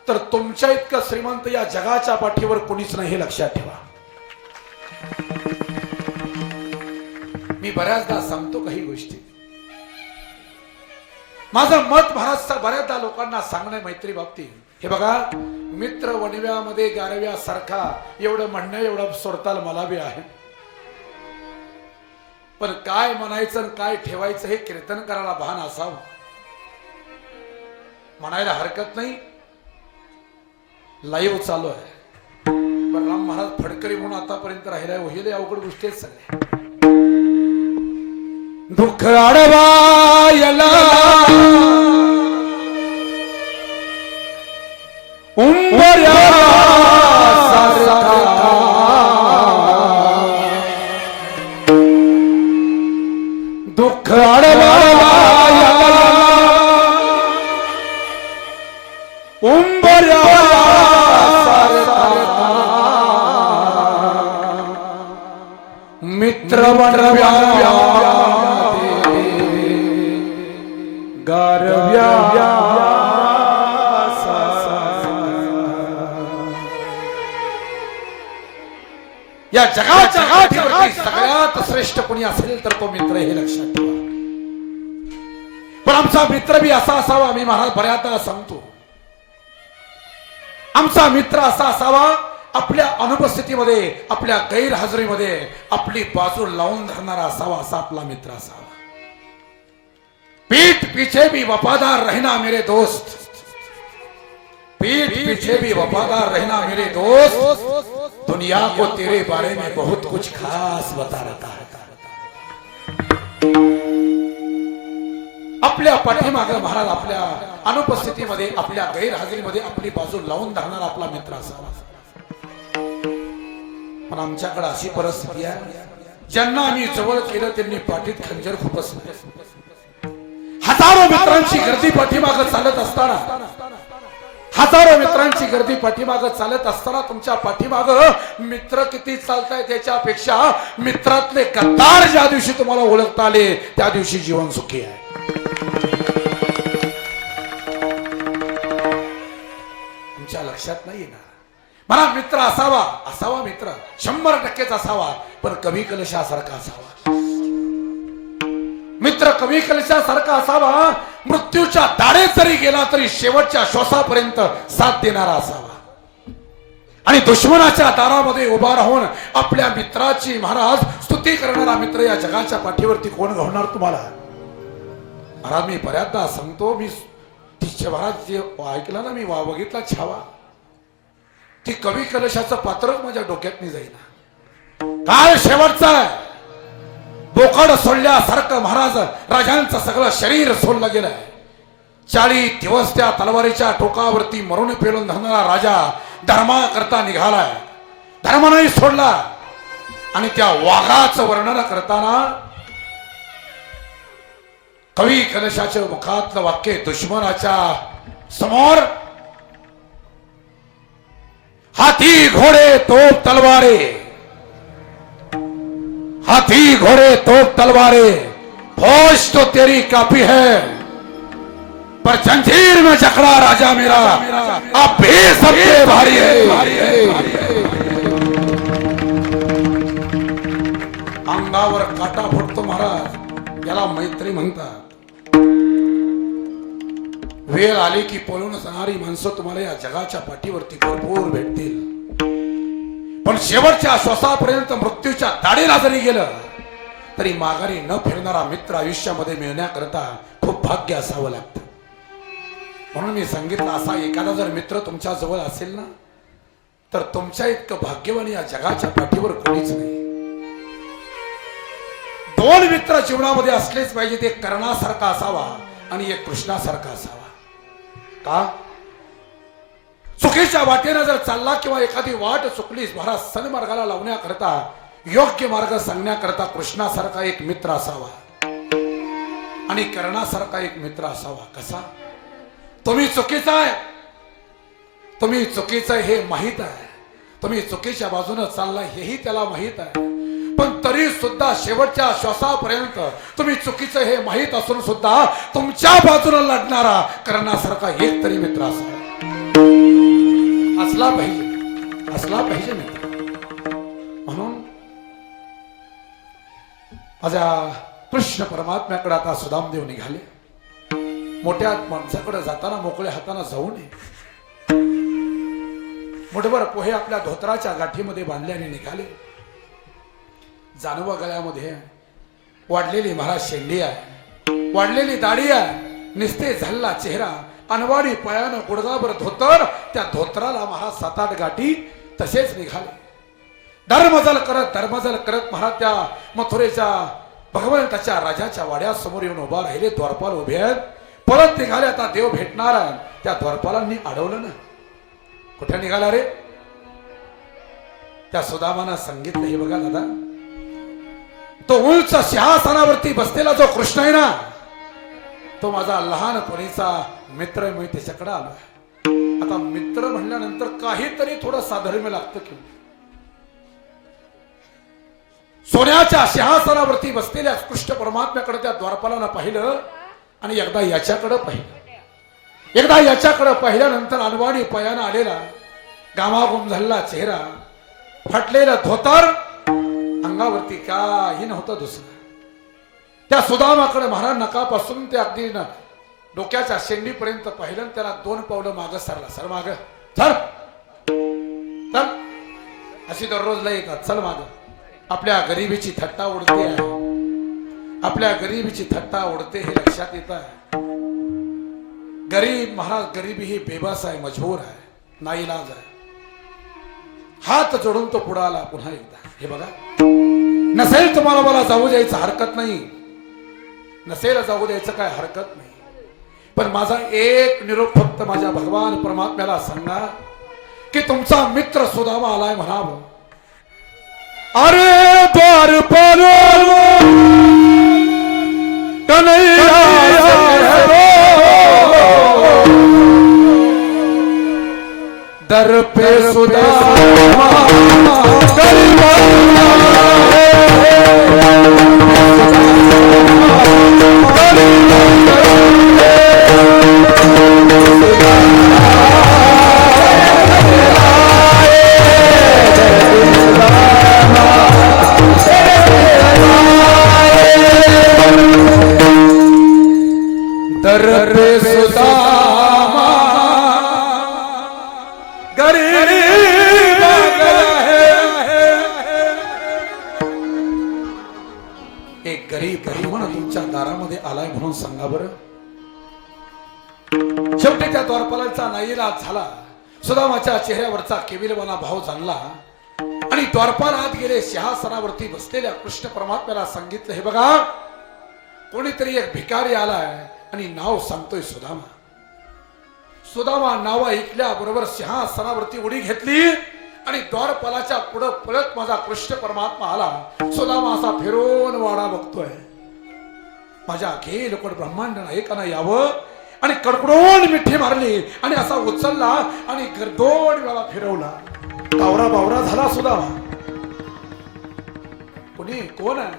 तर तुमच्या इतकं श्रीमंत या जगाच्या पाठीवर कोणीच नाही, हे लक्षात ठेवा. मी बऱ्याचदा सांगतो काही गोष्टी. माझं मत महाराज बऱ्याचदा लोकांना सांगणं मैत्री बाबतीत. हे बघा, मित्र वणव्यामध्ये गारव्यासारखा एवढं म्हणणं एवढं सोडताल मला बी आहे, पण काय म्हणायचं काय ठेवायचं हे कीर्तन करायला भान असावं. म्हणायला हरकत नाही. लाईव्ह चालू आहे. बलराम महाराज फडकरी म्हणून आतापर्यंत राहिलाय. होईल अवघड गोष्टी आहेत सगळ्या. दुःख अडवायला उंबऱ्या दुःख अडवायला उंबऱ्या मित्र बनव्या गारव्या या जगाच्या सगळ्यात श्रेष्ठ कोणी असेल तर तो मित्र, हे लक्षात ठेवा. पण आमचा मित्र बी असा असावा. मी महाराज बऱ्याचदा सांगतो, आमचा मित्र असा असावा आपल्या अनुपस्थितीमध्ये, आपल्या गैरहजेरीमध्ये आपली बाजू लावून धरणारा असावा. असा आपला मित्र असावा. पीठ पीछे भी वफादार रहना मेरे दोस्त, पीठ पीछे भी वफादार रहना मेरे दोस्त, दुनिया को तेरे बारे में बहुत कुछ खास बता रहता है. आपल्या पाठीमागे महाराज आपल्या अनुपस्थितीमध्ये, आपल्या गैरहजेरीमध्ये आपली बाजू लावून धरणारा आपला मित्र असावा. पण आमच्याकडे अशी परिस्थिती आहे, ज्यांना आम्ही जवळ केलं त्यांनी पाठीत खंजर खुपसलं. हजारो मित्रांची गर्दी पाठीमागे चालत असताना, हजारो मित्रांची गर्दी पाठीमागे चालत असताना तुमच्या पाठीमागे मित्र किती चालताय त्याच्यापेक्षा मित्रातले गद्दार ज्या दिवशी तुम्हाला ओळखता आले त्या दिवशी जीवन सुखी आहे. तुमच्या लक्षात नाही येणार. मला मित्र असावा, असावा मित्र 100% असावा, पण कवी कलशासारखा असावा. मित्र कवी कलशासारखा असावा. मृत्यूच्या दाढेत जरी गेला तरी शेवटच्या श्वासापर्यंत साथ देणारा असावा. आणि दुश्मनाच्या दारामध्ये उभा राहून आपल्या मित्राची महाराज स्तुती करणारा मित्र या जगाच्या पाठीवरती कोण घडणार तुम्हाला? महाराज मी बऱ्याचदा सांगतो, मी तिच्या महाराज जे ऐकलं ना, मी बघितला छावा, ती कवी कलशाचं पात्रच माझ्या डोक्यात नाही जाईना. काय शेवटचा बोकड सोडल्यासारखं महाराज राजांचं सगळं शरीर सोडलं गेलंय. 40 दिवस त्या तलवारीच्या टोकावरती मरून पेलून धरणारा राजा धर्मा करता निघालाय. धर्म नाही सोडला. आणि त्या वाघाचं वर्णन करताना कवी कलशाच्या मुखातलं वाक्य दुश्मनाच्या समोर हाथी घोडे तोप तलवारे, हाथी घोड़े तोप तलवारे, फौज तो तेरी काफी है, पर जंजीर में जकड़ा राजा मेरा अब भी सबसे भारी है. अंगावर काटा फुटतो महाराज, याला मैत्री म्हणतात. वेळ आली की पळून जाणारी माणसं तुम्हाला या जगाच्या पाठीवरती भरपूर भेटतील, पण शेवटच्या श्वासापर्यंत मृत्यूच्या दाढेला जरी गेलं तरी माघारी न फिरणारा मित्र आयुष्यामध्ये मिळण्याकरता खूप भाग्य असावं लागतं. म्हणून मी सांगितलं, असा एखादा जर मित्र तुमच्या जवळ असेल ना, तर तुमच्या इतकं भाग्यवान या जगाच्या पाठीवर कोणीच नाही. 2 मित्र जीवनामध्ये असलेच पाहिजे. एक कर्णासारखा असावा आणि एक कृष्णासारखा असावा. का चुकीच्या वाटेनं जर चालला किंवा एखादी वाट चुकलीस महाराज सन्मार्गाला लावण्याकरता योग्य मार्ग सांगण्याकरता कृष्णासारखा एक मित्र असावा आणि कर्णासारखा एक मित्र असावा. कसा तुम्ही चुकीचा आहे, तुम्ही चुकीचं हे माहित आहे, तुम्ही चुकीच्या बाजूने चालला हेही त्याला माहित आहे, पण तरी सुद्धा शेवटच्या श्वासापर्यंत तुम्ही चुकीचं हे माहित असून सुद्धा तुमच्या बाजूने लढणारा कर्णासारखा एक तरी मित्र असावा. असला पाहिजे, असला पाहिजे मित्र. म्हणून माझ्या कृष्ण परमात्म्याकडे आता सुदामदेव निघाले. मोठ्या माणसाकडे जाताना मोकळ्या हाताने जाऊ नये. मुठभर पोहे आपल्या धोत्राच्या गाठीमध्ये बांधल्याने निघाले. जानवा गळ्यामध्ये वाढलेली महाराज शेंडी आहे, वाढलेली दाढी आहे, निस्ते झालेला चेहरा, अनवाडी पायानं गुडगाभर धोतर, त्या धोत्राला महाराज 7-8 गाठी तसेच निघाले. धर्मजल करत महाराज त्या मथुरेच्या भगवंताच्या राजाच्या वाड्यासमोर येऊन उभा राहिले. द्वारपाल उभे आहेत, परत निघाले. आता देव भेटणार आहे. त्या द्वारपालांनी अडवलं ना. कुठे निघाला रे? त्या सुदामानं सांगितलं, हे बघा दादा, तो उंच सिंहासनावरती बसलेला जो कृष्ण आहे ना, तो माझा लहानपणीचा मित्र. मी त्याच्याकडे आलो. आता मित्र म्हणल्यानंतर काहीतरी थोडं साधर्म्य लागतं की. सोन्याच्या सिंहासनावरती बसलेल्या कृष्ण परमात्म्याकडे त्या द्वारपालानं पाहिलं आणि एकदा याच्याकडे पाहिलं. एकदा याच्याकडे पाहिल्यानंतर अनवाणी पायानं आलेला गामागुम झालेला चेहरा, फाटलेला धोतर, अंगावरती काही नव्हतं दुसरं. त्या सुदामाकडे महाराज नकापासून ते अगदी डोक्याच्या शेंडीपर्यंत पाहिलं. त्याला 2 पावलं मागं सरला. सर माग, चल चल, अशी दररोज लय येतात, चल माग. आपल्या गरिबीची थट्टा उडते आहे, आपल्या गरिबीची थट्टा उडते हे लक्षात येत आहे. गरीब महाराज, गरिबी ही बेबस आहे, मजबूर आहे, नाईलाज आहे. हात जोडून तो पुढे आला पुन्हा एकदा. हे बघा, नसेल तुम्हाला मला जाऊ द्यायचं हरकत नाही, नसेल जाऊ द्यायचं काय हरकत नाही, पण माझा एक निरोप फक्त माझ्या भगवान परमात्म्याला सांगा की तुमचा मित्र सुदामा आलाय म्हणावं. अरे द्वारपाल कन्हैया दर पे सुदामा सांगा बरं. शेवटी त्या द्वारपालाचा नाईलाज झाला. सुदामाच्या चेहऱ्यावरचा केविलवाना भाव जाणला आणि द्वारपाल आत गेले. सिंहासनावरती बसलेल्या कृष्ण परमात्म्याला सांगितलं, हे बघा, कोणीतरी एक भिकारी आलाय आणि नाव सांगतोय सुदामा. सुदामा नाव ऐकल्या बरोबर सिंहासनावरती उडी घेतली आणि द्वारपालाच्या पुढे पळत माझा कृष्ण परमात्मा आला. सुदामा असा फिरून वाडा बघतोय. माझ्या अखिल लोकड ब्रह्मांड नायकांना यावं आणि कडकडून मिठी मारली आणि असा उचलला आणि 2 वेळा फिरवला. कावरा बावरा झाला सुदामा. कोणी कोण आहे?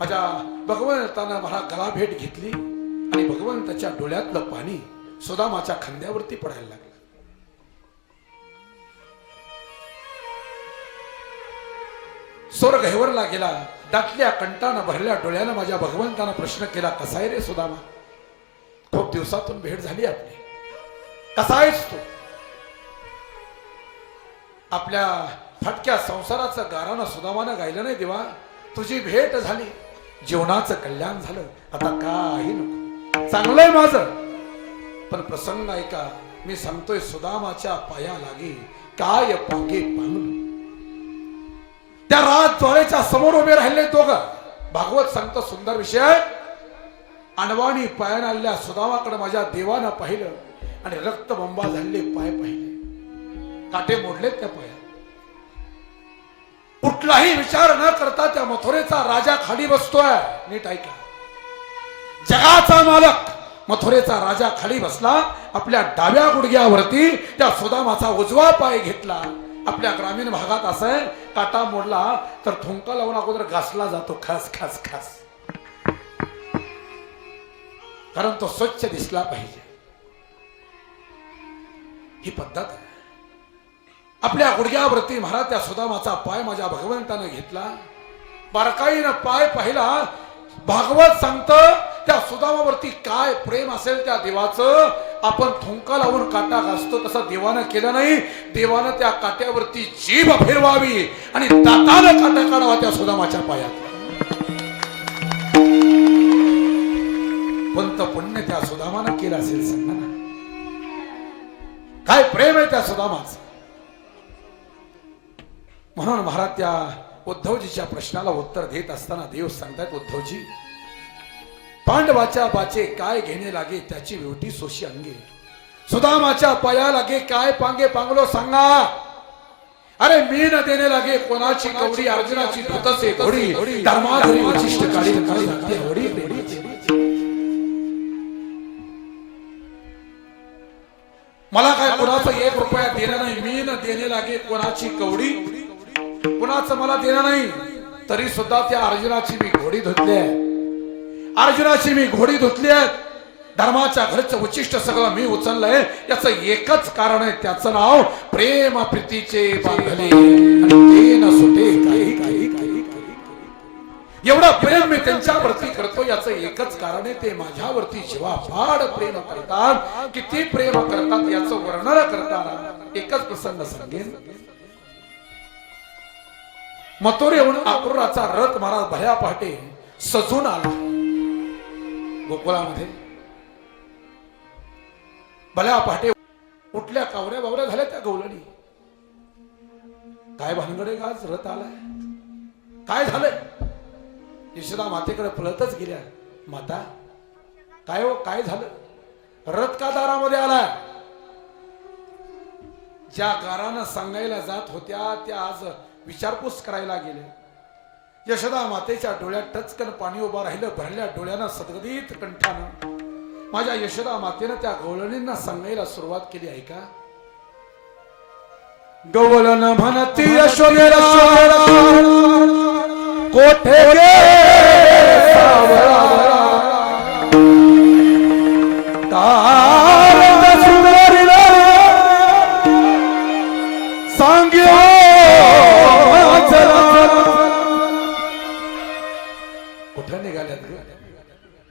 माझ्या भगवंतानं मला गळा भेट घेतली आणि भगवंताच्या डोळ्यातलं पाणी सुदामाच्या खांद्यावरती पडायला लागलं. स्वर्ग हेवरला गेला. दाटल्या कंटानं भरल्या डोळ्यानं माझ्या भगवंतानं प्रश्न केला, कसा आहे रे सुदामा? खूप दिवसातून भेट झाली आपली, कसा आहेस तू? आपल्या फटक्या संसाराचं गारानं सुदामानं गायलं नाही, देवा तुझी भेट झाली, जीवनाचं कल्याण झालं, आता काही नको, चांगलंय माझं. पण प्रसंग ऐका, मी सांगतोय सुदामाच्या पाया लागी काय पांगे पांगलो. त्या रात ज्वाळेच्या समोर उभे राहिले दोघं. भागवत सांगतो सुंदर विषय. अनवाणी पायानं आलेल्या सुदामाकडे माझ्या देवानं पाहिलं आणि रक्तबंबा झालेले पाय पाहिले, काटे मोडलेत त्या पायात. कुठलाही विचार न करता त्या मथुरेचा राजा खाली बसतोय. नीट ऐका, जगाचा मालक मथुरेचा राजा खाली बसला. आपल्या डाव्या गुडघ्यावरती त्या सुदामाचा उजवा पाय घेतला. आपल्या ग्रामीण भागात असं आहे, काटा मोडला तर थुंका लावून अगोदर घासला जातो, खास खास खास, कारण तो स्वच्छ दिसला पाहिजे. ही पद्धत आहे. आपल्या गुडघ्यावरती महाराज त्या सुदामाचा पाय माझ्या भगवंताने घेतला. बारकाईनं पाय पाहिला. भागवत सांगतं त्या सुदामावरती काय प्रेम असेल त्या देवाचं. आपण थुंका लावून काटा घासतो तसं देवानं केलं नाही. देवानं त्या काट्यावरती जीभ फिरवावी आणि दातानं काटा काढावा त्या सुदामाच्या पायात. कोणतं पुण्य त्या सुदामानं केलं असेल सांगा ना. काय प्रेम आहे त्या सुदामाचं. म्हणून महाराज त्या उद्धवजीच्या प्रश्नाला उत्तर देत असताना देव सांगतात, उद्धवजी, पांडवाच्या बाचे काय घेणे लागे त्याची विवटी सोशी अंगे. सुदामाच्या पाया लागे काय पांगे पांगलो सांगा. अरे मी न देणे लागे कोणाची कवडी, अर्जुनाची धोतसे घोडी, धर्माधरी वशिष्ठ काढी लागते होडी. मला काय कोणाचं 1 रुपया देणं नाही. मी न देणे लागे कोणाची कवडी, कुणाचं मला देणं नाही. तरी सुद्धा त्या अर्जुनाची मी घोडी धुतली आहे. अर्जुनाची मी घोडी धुतली आहे. धर्माच्या घरचं उचिष्ट सगळं मी उचललंय. याचं एकच कारण आहे, त्याचं नाव प्रेम प्रीतीचे बांधले ते न सुटे काही काही काही. एवढं प्रेम मी त्यांच्यावरती करतो याचं एकच कारण आहे, ते माझ्यावरती जीवापाड प्रेम करतात. किती प्रेम करतात याचं वर्णन करताना एकच प्रसंग सांगेन. मथुरेहून अक्रूराचा रथ महाराज भल्या पहाटे सजून आला गोकुळामध्ये. भल्या पहाटे उठल्या कावऱ्या बावऱ्या झाल्या त्या गवळणी. काय भानगडे आज रथ आलाय, काय झालंय. यशोदा मातेकडे पळतच गेल्या. माता काय हो, काय झालं. रथ का दारामध्ये आलाय. ज्या गारानं सांगायला जात होत्या त्या आज विचारपूस करायला गेले. यशोदा मातेच्या डोळ्यात टचकन पाणी उभा राहिलं. भरल्या डोळ्यानं सदगदित कंठानं माझ्या यशोदा मातेनं त्या गवळणींना सांगायला सुरुवात केली. ऐका, गवळण म्हणती यशोदेला कोठे गे कुठं निघाल्यात,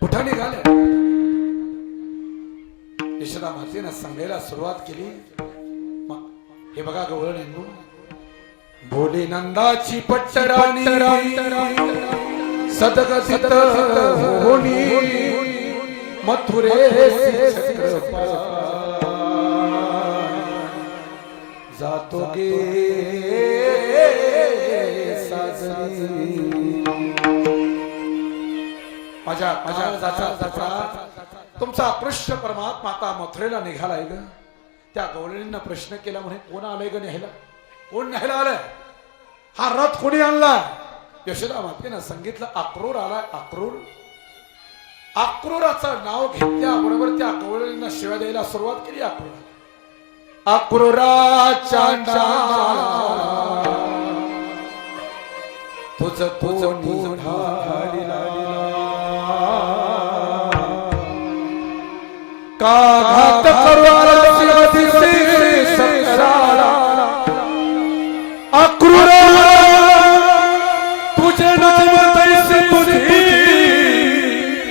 कुठं निघाल्या. यशोदा मातेनं सांगायला सुरुवात केली. हे बघा गवळणींनो, भोले नंदाची पट्टराणी सदगदित होणी मथुरे जातो गे साजरी. माझ्या तुमचा कृष्ण परमात्मा आता मथुरेला निघालाय ग. त्या गवळणींना प्रश्न केला, म्हणे कोण आलंय ग न्यायला, कोण न्यायला आलाय, हा रथ कोणी आणला. यशोदा मातेनं सांगितलं, अक्रूर आलाय. अक्रूर. अक्रूराचं नाव घेतल्याबरोबर त्या गवळणींना शिव्या द्यायला सुरुवात केली. अक्रूराच्या तुझ कोणी ढाळीला का घात अक्रूर तुझे नाम तैसे तुझी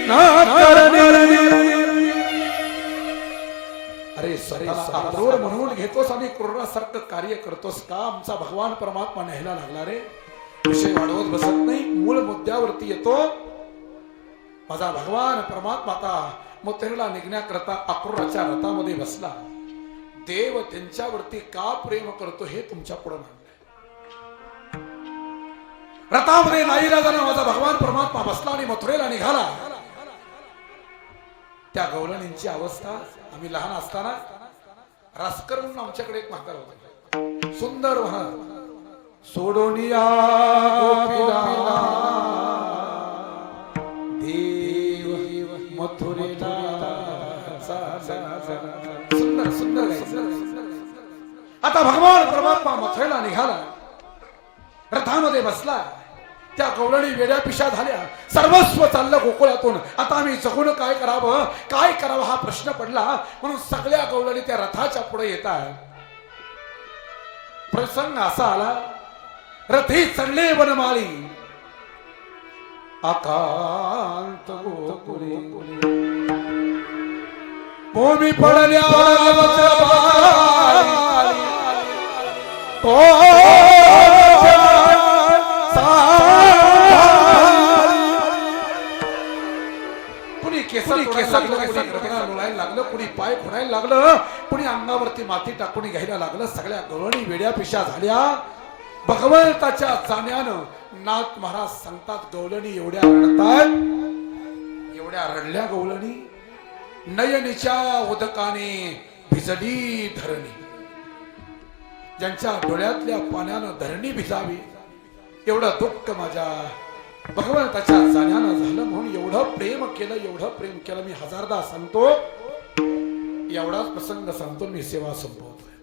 ना करणे. अरे अक्रूर म्हणून घेतोस आणि क्रूरासारखं कार्य करतोस का. आमचा भगवान परमात्मा न्यायला लागला रे. विषय वाढवत बसत नाही, मूळ मुद्द्यावरती येतो. माझा भगवान परमात्मा आता मथुरेला निघण्याकरता अक्रूराच्या रथामध्ये बसला. देव त्यांच्यावरती का प्रेम करतो हे तुमच्या पुढे मांडलंय. रथामध्ये नाईलाजानं माझा भगवान परमात्मा बसला आणि मथुरेला निघाला. त्या गवळणींची अवस्था आम्ही लहान असताना रासकर म्हणून आमच्याकडे एक म्हातारा होता, सुंदर वाहन सोडोनिया गोपीला देव मथुरेला सुंदर सुंदर गायचं. आता भगवान परमात्मा मथुरेला निघाला, रथामध्ये बसला. त्या गवळणी वेड्या पिशा झाल्या, सर्वस्व चाललं गोकुळातून. आता आम्ही जगून काय करावं, काय करावं हा प्रश्न पडला. म्हणून सगळ्या गवळणी त्या रथाच्या पुढे येतात. प्रसंग असा आला, रथी चढले वनमाळी आकांत गोकुळे, भूमी पडल्या लागलं, कुणी पाय खुणायला लागलं, कुणी अंगावरती माती टाकून घ्यायला लागलं. सगळ्या गवळणी वेड्या पिशा झाल्या. भगवंताच्या जाण्यानं नाथ महाराज सांगतात, गवळणी एवढ्या रडतात, एवढ्या रडल्या गवळणी, नयनीच्या उदकाने भिजली धरणी. ज्यांच्या डोळ्यातल्या पाण्यानं धरणी भिजावी, एवढं दुःख माझ्या भगवंताच्या जाण्यानं झालं. म्हणून एवढं प्रेम केलं, एवढं प्रेम केलं. मी हजारदा सांगतो, एवढाच प्रसंग सांगतो, मी सेवा संपवतोय.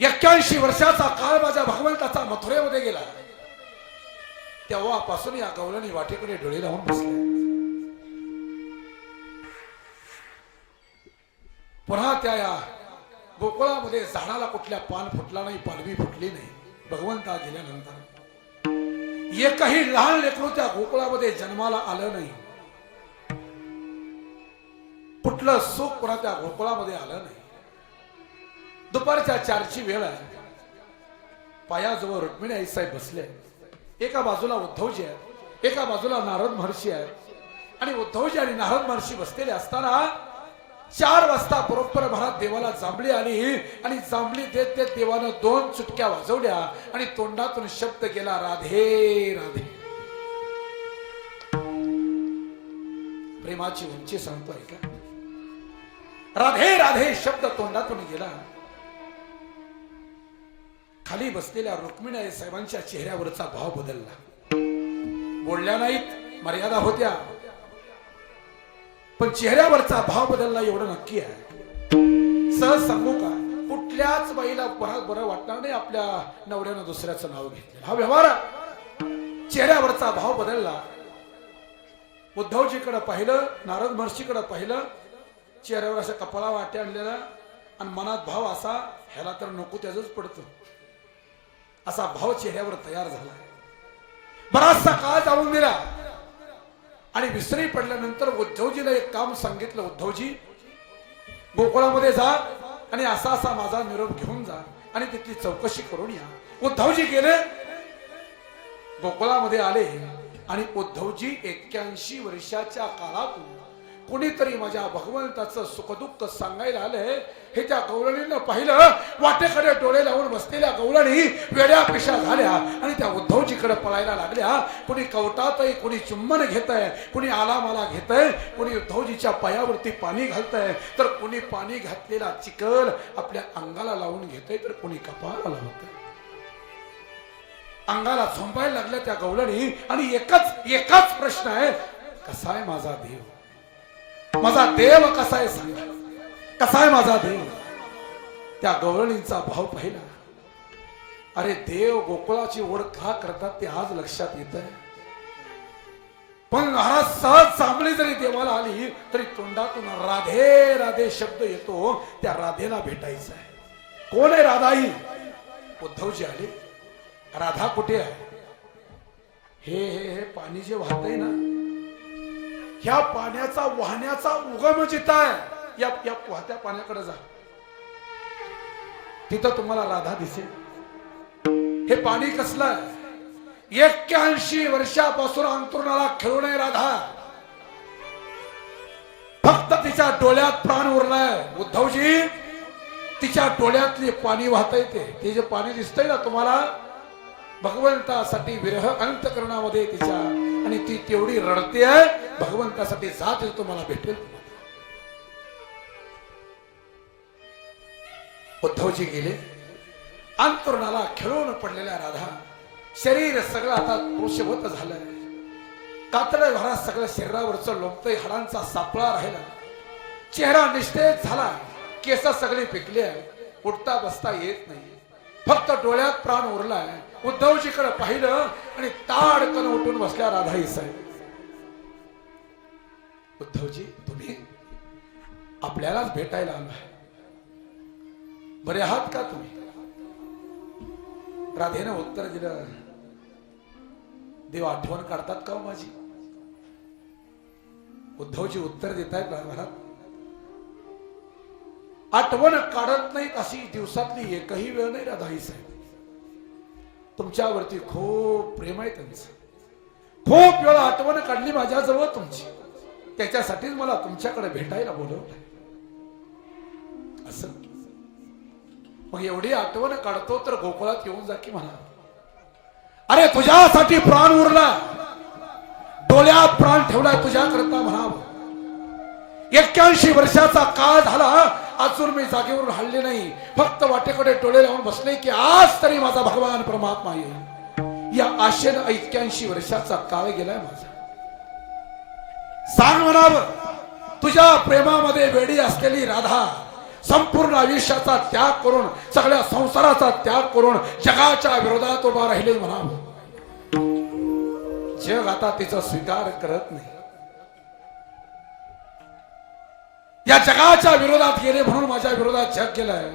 81 वर्षाचा काळ माझ्या भगवंताचा मथुरेमध्ये गेला. तेव्हापासून या गवळणी वाटेकडे डोळे लावून बसले. पुन्हा त्या गोकुळामध्ये झाडाला कुठल्या पान फुटला नाही, पालवी फुटली नाही. भगवंता गेल्यानंतर एकही लहान लेकरू त्या गोकुळामध्ये जन्माला आलं नाही. कुठलं सुख पुन्हा त्या गोकुळामध्ये आलं नाही. दुपारच्या 4ची वेळ आहे. पायाजवळ रुक्मिणी आई साहेब बसले. एका बाजूला उद्धवजी आहे, एका बाजूला नारद महर्षी आहे. आणि उद्धवजी आणि नारद महर्षी बसलेले असताना 4 वाजता बरोबर भरात देवाला जांभळी आली. आणि जांभळी देत देत देवानं 2 चुटक्या वाजवल्या आणि तोंडातून शब्द गेला, राधे राधे. प्रेमाची उंची सांगतोय का? राधे राधे शब्द तोंडातून गेला. खाली बसलेल्या रुक्मिणी साहेबांच्या चेहऱ्यावरचा भाव बदलला. बोलल्या नाहीत, मर्यादा होत्या, पण चेहऱ्यावरचा भाव बदलला एवढं नक्की आहे. सहज सांगू का, कुठल्याच बाईला बरं वाटणार नाही आपल्या नवऱ्यानं दुसऱ्याचं नाव घेतलं. हा व्यवहार. चेहऱ्यावरचा भाव बदलला. उद्धवजीकडे पाहिलं, नारद महर्षीकडे पाहिलं, चेहऱ्यावर अशा कपाळा वाटे आणलेला आणि मनात भाव असा, ह्याला तर नको त्याच पडतो, असा भाव चेहऱ्यावर तयार झाला. बराचसा काळ जाऊन गेला आणि विसरी पडल्यानंतर उद्धवजीला एक काम सांगितलं, उद्धवजी गोकुळामध्ये जा आणि असा असा माझा निरोप घेऊन जा आणि तिथली चौकशी करून या. उद्धवजी गेले, गोकुळामध्ये आले आणि उद्धवजी 81 वर्षाच्या काळातून कोणीतरी माझ्या भगवंताचं सुखदुःख सांगायला आले. हे त्या गवळणीनं पाहिलं. वाटेकडे डोळे लावून बसलेल्या गवळणी वेड्या पिशा झाल्या आणि त्या उद्धवजीकडे पळायला लागल्या. कुणी कवटातय, कुणी चुंबन घेतय, कुणी आलामाला घेतय, कुणी उद्धवजीच्या पायावरती पाणी घालतय, तर कुणी पाणी घातलेला चिखल आपल्या अंगाला लावून घेतय, तर कुणी कपाळाला लावतय. अंगाला झोंबायला लागल्या त्या गवळणी. आणि एकच प्रश्न आहे, कसा आहे माझा देव? माझा देव कसा आहे सांगा, कसा आहे माझा देव? त्या गवळणींचा भाव पाहिला. अरे देव गोकुळाची ओढ का करतात ते आज लक्षात येत आहे. पण महाराज सहज जांभळी जरी देवाला आली तरी तोंडातून राधे राधे शब्द येतो. त्या राधेला भेटायचं आहे. कोण आहे राधाई? उद्धवजी आले. राधा कुठे आहे? हे पाणी जे वाहतय ना, ह्या पाण्याचा वाहण्याचा उगम जिथं आहे, या वाहत्या पाण्याकडे जा, तिथं तुम्हाला राधा दिसेल. हे पाणी कसलं आहे? 81 वर्षापासून अंतरुणाला खेळून आहे राधा. फक्त तिच्या डोळ्यात प्राण उरलाय. उद्धवजी, तिच्या डोळ्यातले पाणी वाहत येते. ते जे पाणी दिसतंय ना तुम्हाला, भगवंतासाठी विरह अंतकरणामध्ये तिच्या आणि ती तेवढी रडते आहे भगवंतासाठी जात तुम्हाला भेटेल. उद्धवजी गेले. अंतरुणाला खेळून पडलेल्या राधा शरीर सगळं आता पोषवत झालंय. कातळ भरा सगळं शरीरावरचं लोंबतय, हाडांचा सापळा राहिला, चेहरा निस्तेज झाला, केस सगळे पिकले, उठता बसता येत नाही, फक्त डोळ्यात प्राण उरलाय. उद्धवजीकडे पाहिलं आणि ताडकन उठून बसल्या राधाई साहेब. उद्धवजी तुम्ही आपल्यालाच भेटायला आलाय, बरे आहात का तुम्ही? राधेनं उत्तर दिलं, देव आठवण काढतात का माझी? उद्धवजी उत्तर देत आहेत महाराज, आठवण काढत नाहीत अशी दिवसातली एकही वेळ नाही राधाई साहेब. तुमच्यावरती खूप प्रेम आहे त्यांचं. खूप वेळा आठवण काढली माझ्याजवळ तुमची, त्याच्यासाठीच मला तुमच्याकडे भेटायला बोलवलं. असं मग एवढी आठवण काढतो तर गोकुळात येऊन जा की म्हणा. अरे तुझ्यासाठी प्राण उरला, डोळ्यात प्राण ठेवलाय तुझ्याकरता म्हणावं. 81 वर्षाचा काळ झाला, अजून मी जागेवरून हल्ले नाही, फक्त वाटेकडे डोळे लावून बसले की आज तरी माझा भगवान परमात्मा येईल. या आशेनं 81 वर्षाचा काळ गेलाय माझा. सांग म्हणावं, तुझ्या प्रेमामध्ये वेडी असलेली राधा संपूर्ण आयुष्याचा त्याग करून, सगळ्या संसाराचा त्याग करून जगाच्या विरोधात उभा राहिले म्हणावं. जग आता तिचा स्वीकार करत नाही. या जगाच्या विरोधात गेले म्हणून माझ्या विरोधात जग गेलाय,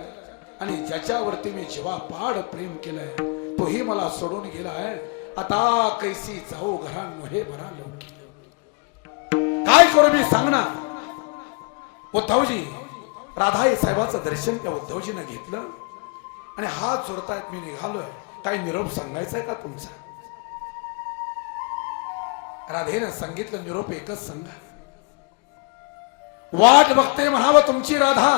आणि ज्याच्यावरती मी जीवापाड प्रेम केलंय तोही मला सोडून गेलाय. आता कैसी जाऊ घरा नव्हे बरा लौकी. काय करू मी सांग ना. उद्धवजी राधाई साहेबाचं दर्शन त्या उद्धवजीनं घेतलं आणि हात जोडतायत, मी निघालोय, काही निरोप सांगायचाय का तुमचा? राधेनं सांगितलं, निरोप एकच सांगा. वाट बघते म्हणावं तुमची राधा,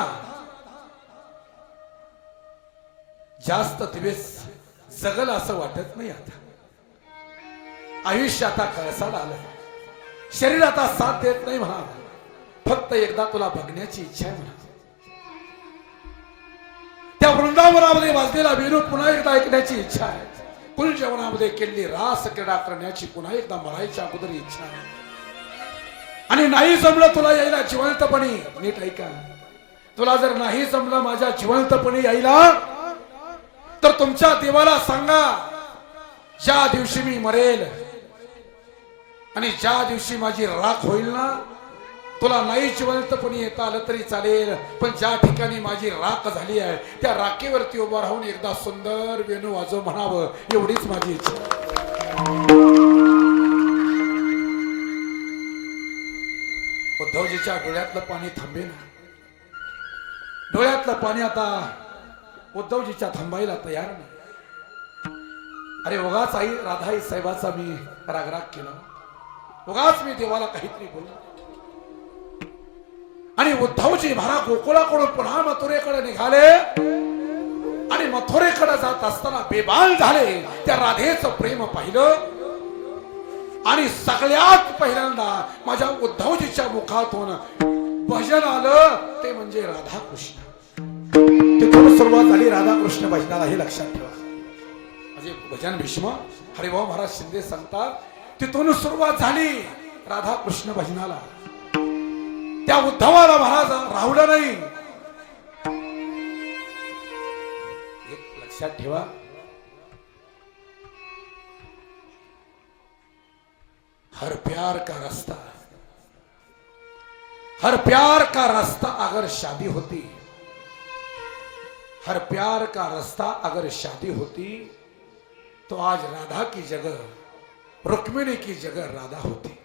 जास्त दिवस जगल असं वाटत नाही. आता आयुष्य आता कळसाला आलं, शरीर आता साथ देत नाही म्हणावं, फक्त एकदा तुला बघण्याची इच्छा आहे म्हणा. त्या वृंदावनामध्ये वाजलेला वेणू पुन्हा एकदा ऐकण्याची इच्छा आहे. कुलजीवनामध्ये केलेली रास क्रीडा करण्याची पुन्हा एकदा मरायच्या अगोदर इच्छा आहे. आणि नाही जमलं तुला यायला जिवंतपणी, नीट ऐका, तुला जर नाही जमलं माझ्या जिवंतपणी यायला, तर तुमच्या देवाला सांगा, ज्या दिवशी मी मरेल आणि ज्या दिवशी माझी राख होईल ना, तुला नाही जिवंतपणी येता आलं तरी चालेल, पण ज्या ठिकाणी माझी राख झाली आहे त्या राखेवरती उभा राहून एकदा सुंदर वेणू वाजव म्हणावं, एवढीच माझी इच्छा. उद्धवजीच्या डोळ्यातलं पाणी थांबेना. डोळ्यातलं पाणी आता उद्धवजीच्या थांबायला तयार नाही. अरे उगाच आई राधाई साहेबाचा मी रागराग केला, उगाच मी देवाला काहीतरी बोललो. आणि उद्धवजी महाराज गोकुळाकडून पुन्हा मथुरेकडे निघाले आणि मथुरेकडे जात असताना बेभान झाले. त्या राधेचं प्रेम पाहिलं आणि सगळ्यात पहिल्यांदा माझ्या उद्धवजीच्या मुखातून भजन आलं, ते म्हणजे राधा कृष्ण. तिथून सुरुवात झाली राधा कृष्ण भजनाला, हे लक्षात ठेवा. म्हणजे भजन भीष्म हरिभाऊ महाराज शिंदे सांगतात, तिथून सुरुवात झाली राधा कृष्ण भजनाला. त्या उद्धवाला महाराज राहुला नाही. एक लक्षात ठेवा, हर प्यार का रास्ता, हर प्यार का रास्ता अगर शादी होती, हर प्यार का रास्ता अगर शादी होती, तो आज राधा की जगह, रुक्मिणी की जगह राधा होती.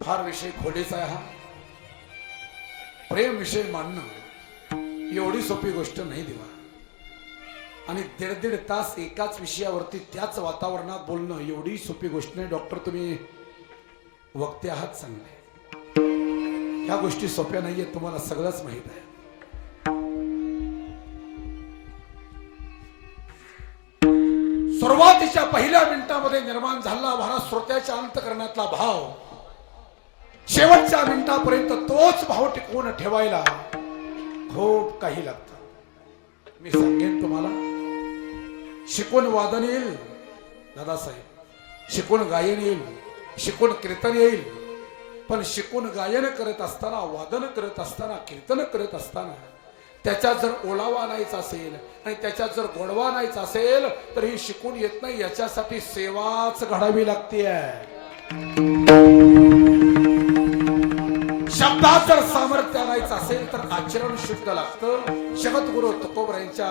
फार विषय खोलीचा आहे हा. प्रेम विषय मांडणं एवढी सोपी गोष्ट नाही देवा. आणि 1.5 तास एकाच विषयावरती त्याच वातावरणात बोलणं एवढी सोपी गोष्ट नाही. डॉक्टर तुम्ही वक्ते आहात चांगले, ह्या गोष्टी सोप्या नाहीये, तुम्हाला सगळंच माहित आहे. सुरुवातीच्या पहिल्या मिनिटामध्ये निर्माण झाला महाराज श्रोत्याच्या अंतकरणातला भाव शेवटच्या मिनिटापर्यंत तोच भाव टिकवून ठेवायला खूप काही लागतं. मी सांगेन तुम्हाला, शिकून वादन येईल दादासाहेब, शिकून गायन येईल, शिकून कीर्तन येईल, पण शिकून गायन करत असताना, वादन करत असताना, कीर्तन करत असताना त्याच्यात जर ओलावा नाहीच असेल आणि त्याच्यात जर गोडवा नाहीच असेल तर ही शिकून येत नाही. याच्यासाठी सेवाच घडावी लागते. शब्दात जर सामर्थ्य आणायचं असेल तर आचरण शुद्ध लागतं. जगद्गुरु तुकोबरायांच्या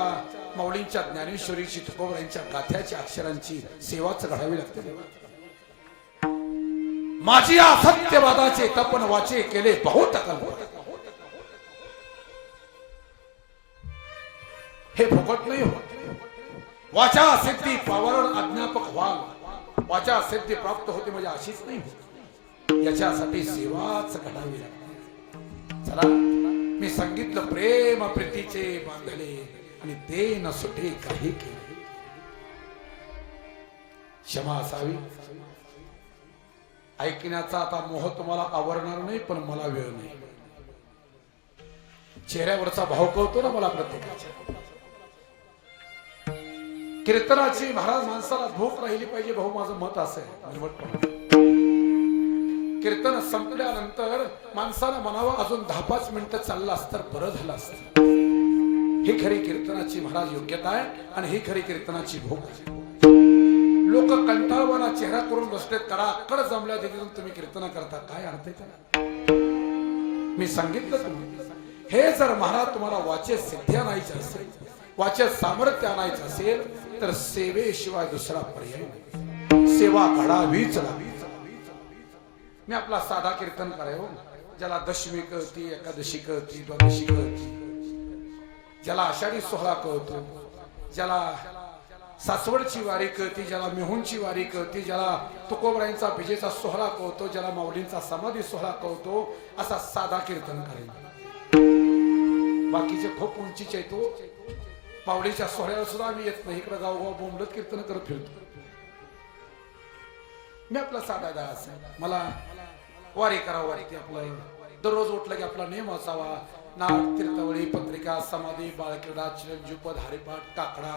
माऊलींच्या ज्ञानेश्वरीची, तुकोबरायांच्या गाथ्याच्या अक्षरांची सेवाच घडावी लागते. माझी असत्यवादाचे तपन वाचे केले बहुत कल्प, हे फुकट नाही होत. वाचा सिद्धी पावरण अज्ञापक व्हाल, वाचा सिद्धी प्राप्त होते म्हणजे अशीच नाही होत. याच्यासाठी सेवाच घडावी लागते. चला, मी सांगितलं प्रेम प्रीतीचे बांधले आणि ते न सुटे काही केले. क्षमा असावी. ऐकण्याचा आता मोह तुम्हाला आवरणार नाही, पण मला वेळ नाही. चेहऱ्यावरचा भाव कळतो ना मला प्रत्येकाच्या. कीर्तनाची महाराज माणसाला भूक राहिली पाहिजे, भाऊ माझं मत असं आहे. कीर्तन संपल्यानंतर माणसाला म्हणावं अजून 10-5 मिनिटं चाललं असतं तर बरं झालं असतं. ही खरी कीर्तनाची महाराज योग्यता आहे आणि ही खरी कीर्तनाची भूक आहे. लोक कंटाळवाना चेहरा करून बसलेत, कडाकड जमल्या तिथून तुम्ही कीर्तन करता, काय अर्थ आहे त्याला? मी सांगितलं तुम्ही, हे जर महाराज तुम्हाला वाचे सिद्धी आणायचे असेल, वाचे सामर्थ्य आणायचं असेल तर सेवेशिवाय दुसरा पर्याय नाही. सेवा घडावीच लागली. मी आपला साधा कीर्तन करायो, ज्याला दशमी कळती, एकादशी कळती, द्वादशी कळती, ज्याला आषाढी सोहळा कळतो, ज्याला सासवडची वारी कळती, ज्याला मेहुणची वारी कळती, ज्याला तुकोबरायांचा विजेचा सोहळा कळतो, ज्याला माऊलींचा समाधी सोहळा कळतो, असा साधा कीर्तन करेल. बाकीचे खूप उंचीचे येतो. माऊलीच्या सोहळ्याला सुद्धा आम्ही येत नाही, इकडे गावगाव बोंबलत कीर्तन करत फिरतो. मी आपला साधा दास आहे. मला वारी करावं वाटते. आपलं दररोज उठलं की आपला नेम असावा. नाट, तीर्थवळी, पत्रिका, समाधी, बाळक्रीडा, चिरंजीवपद, हरिपाठ, काकडा,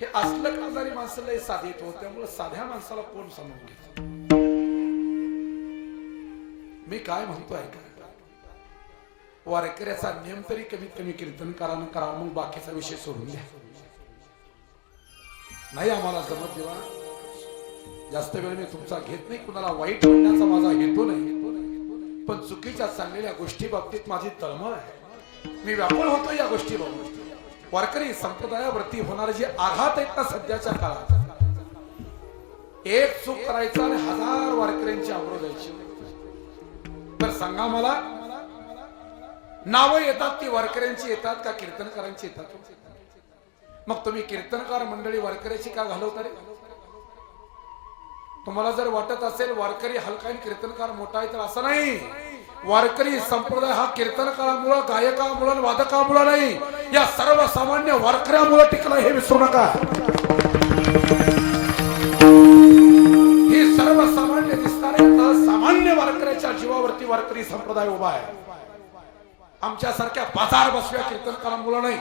हे असलं करणारी माणसं लय साधी येतो. त्यामुळे साध्या माणसाला कोण समजून घेत? मी काय म्हणतोय का, वारकऱ्याचा नियम तरी कमीत कमी कीर्तनकारानं करावा, मग बाकीचा विषय सोडून द्या. नाही आम्हाला जमत देवा, जास्त वेळ मी तुमचा घेत नाही. कुणाला वाईट म्हणण्याचा माझा हेतू नाही, पण चुकीच्या चाललेल्या गोष्टी बाबतीत माझी तळमळ आहे. मी व्याकुळ होतो या गोष्टी बाबतीत. वारकरी संप्रदायावरती होणारे जे आघात आहेत ना सध्याच्या काळात, एक चूक करायचा आणि 1000 वारकऱ्यांची आबरू द्यायची. तर सांगा मला, नावं येतात ती वारकऱ्यांची येतात का कीर्तनकारांची येतात? मग तुम्ही कीर्तनकार मंडळी वारकऱ्याची का घालवता रे? तुम्हाला जर वाटत असेल वारकरी हलका आणि कीर्तनकार मोठा आहे, तर असं नाही. वारकरी संप्रदाय हा कीर्तनकारामुळे, गायकामुळे, वादकामुळे नाही, या सर्वसामान्य वारकऱ्यामुळे टिकला, हे विसरू नका. ही सर्वसामान्य दिसणारे सामान्य वारकऱ्याच्या जीवावरती वारकरी संप्रदाय उभा आहे. आमच्या सारख्या बाजार बसव्या कीर्तनकारामुळे नाही.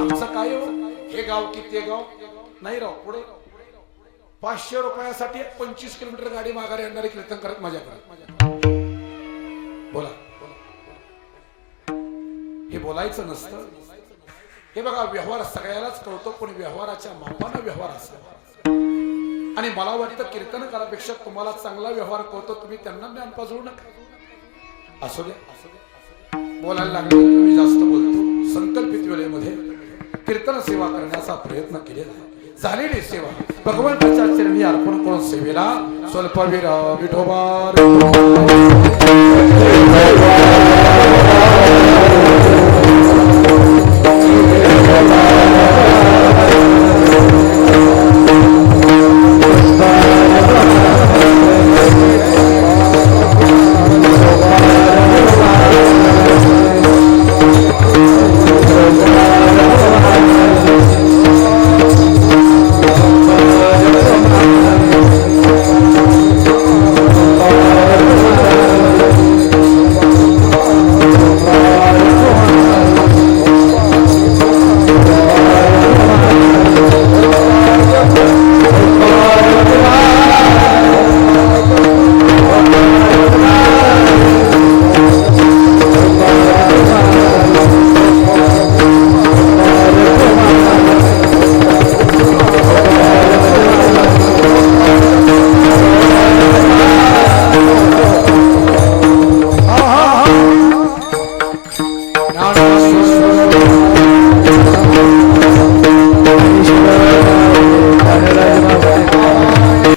आमचं काय हो, हे गाव की ते गाव नाही राव. पुढे 500 रुपयासाठी 25 किलोमीटर गाडी माघारी आणणारे कीर्तन करत माझ्याकडे. बोला, हे बोलायचं नसतं. हे बघा, व्यवहार सगळ्यालाच कळतो, पण व्यवहाराच्या मापानं व्यवहार असतो. आणि मला वाटतं कीर्तनकारापेक्षा तुम्हाला चांगला व्यवहार कळतो, तुम्ही त्यांना ज्ञान पाजवू नका. असू द्या, बोलायला लागले तुम्ही जास्त बोलतो. संकल्पित वेळेमध्ये कीर्तन सेवा करण्याचा प्रयत्न केलेला आहे. झालेली सेवा भगवंताच्या चरणी अर्पण करून सेवेला स्वल्पवीर विठोबा ज्ञानेश्वर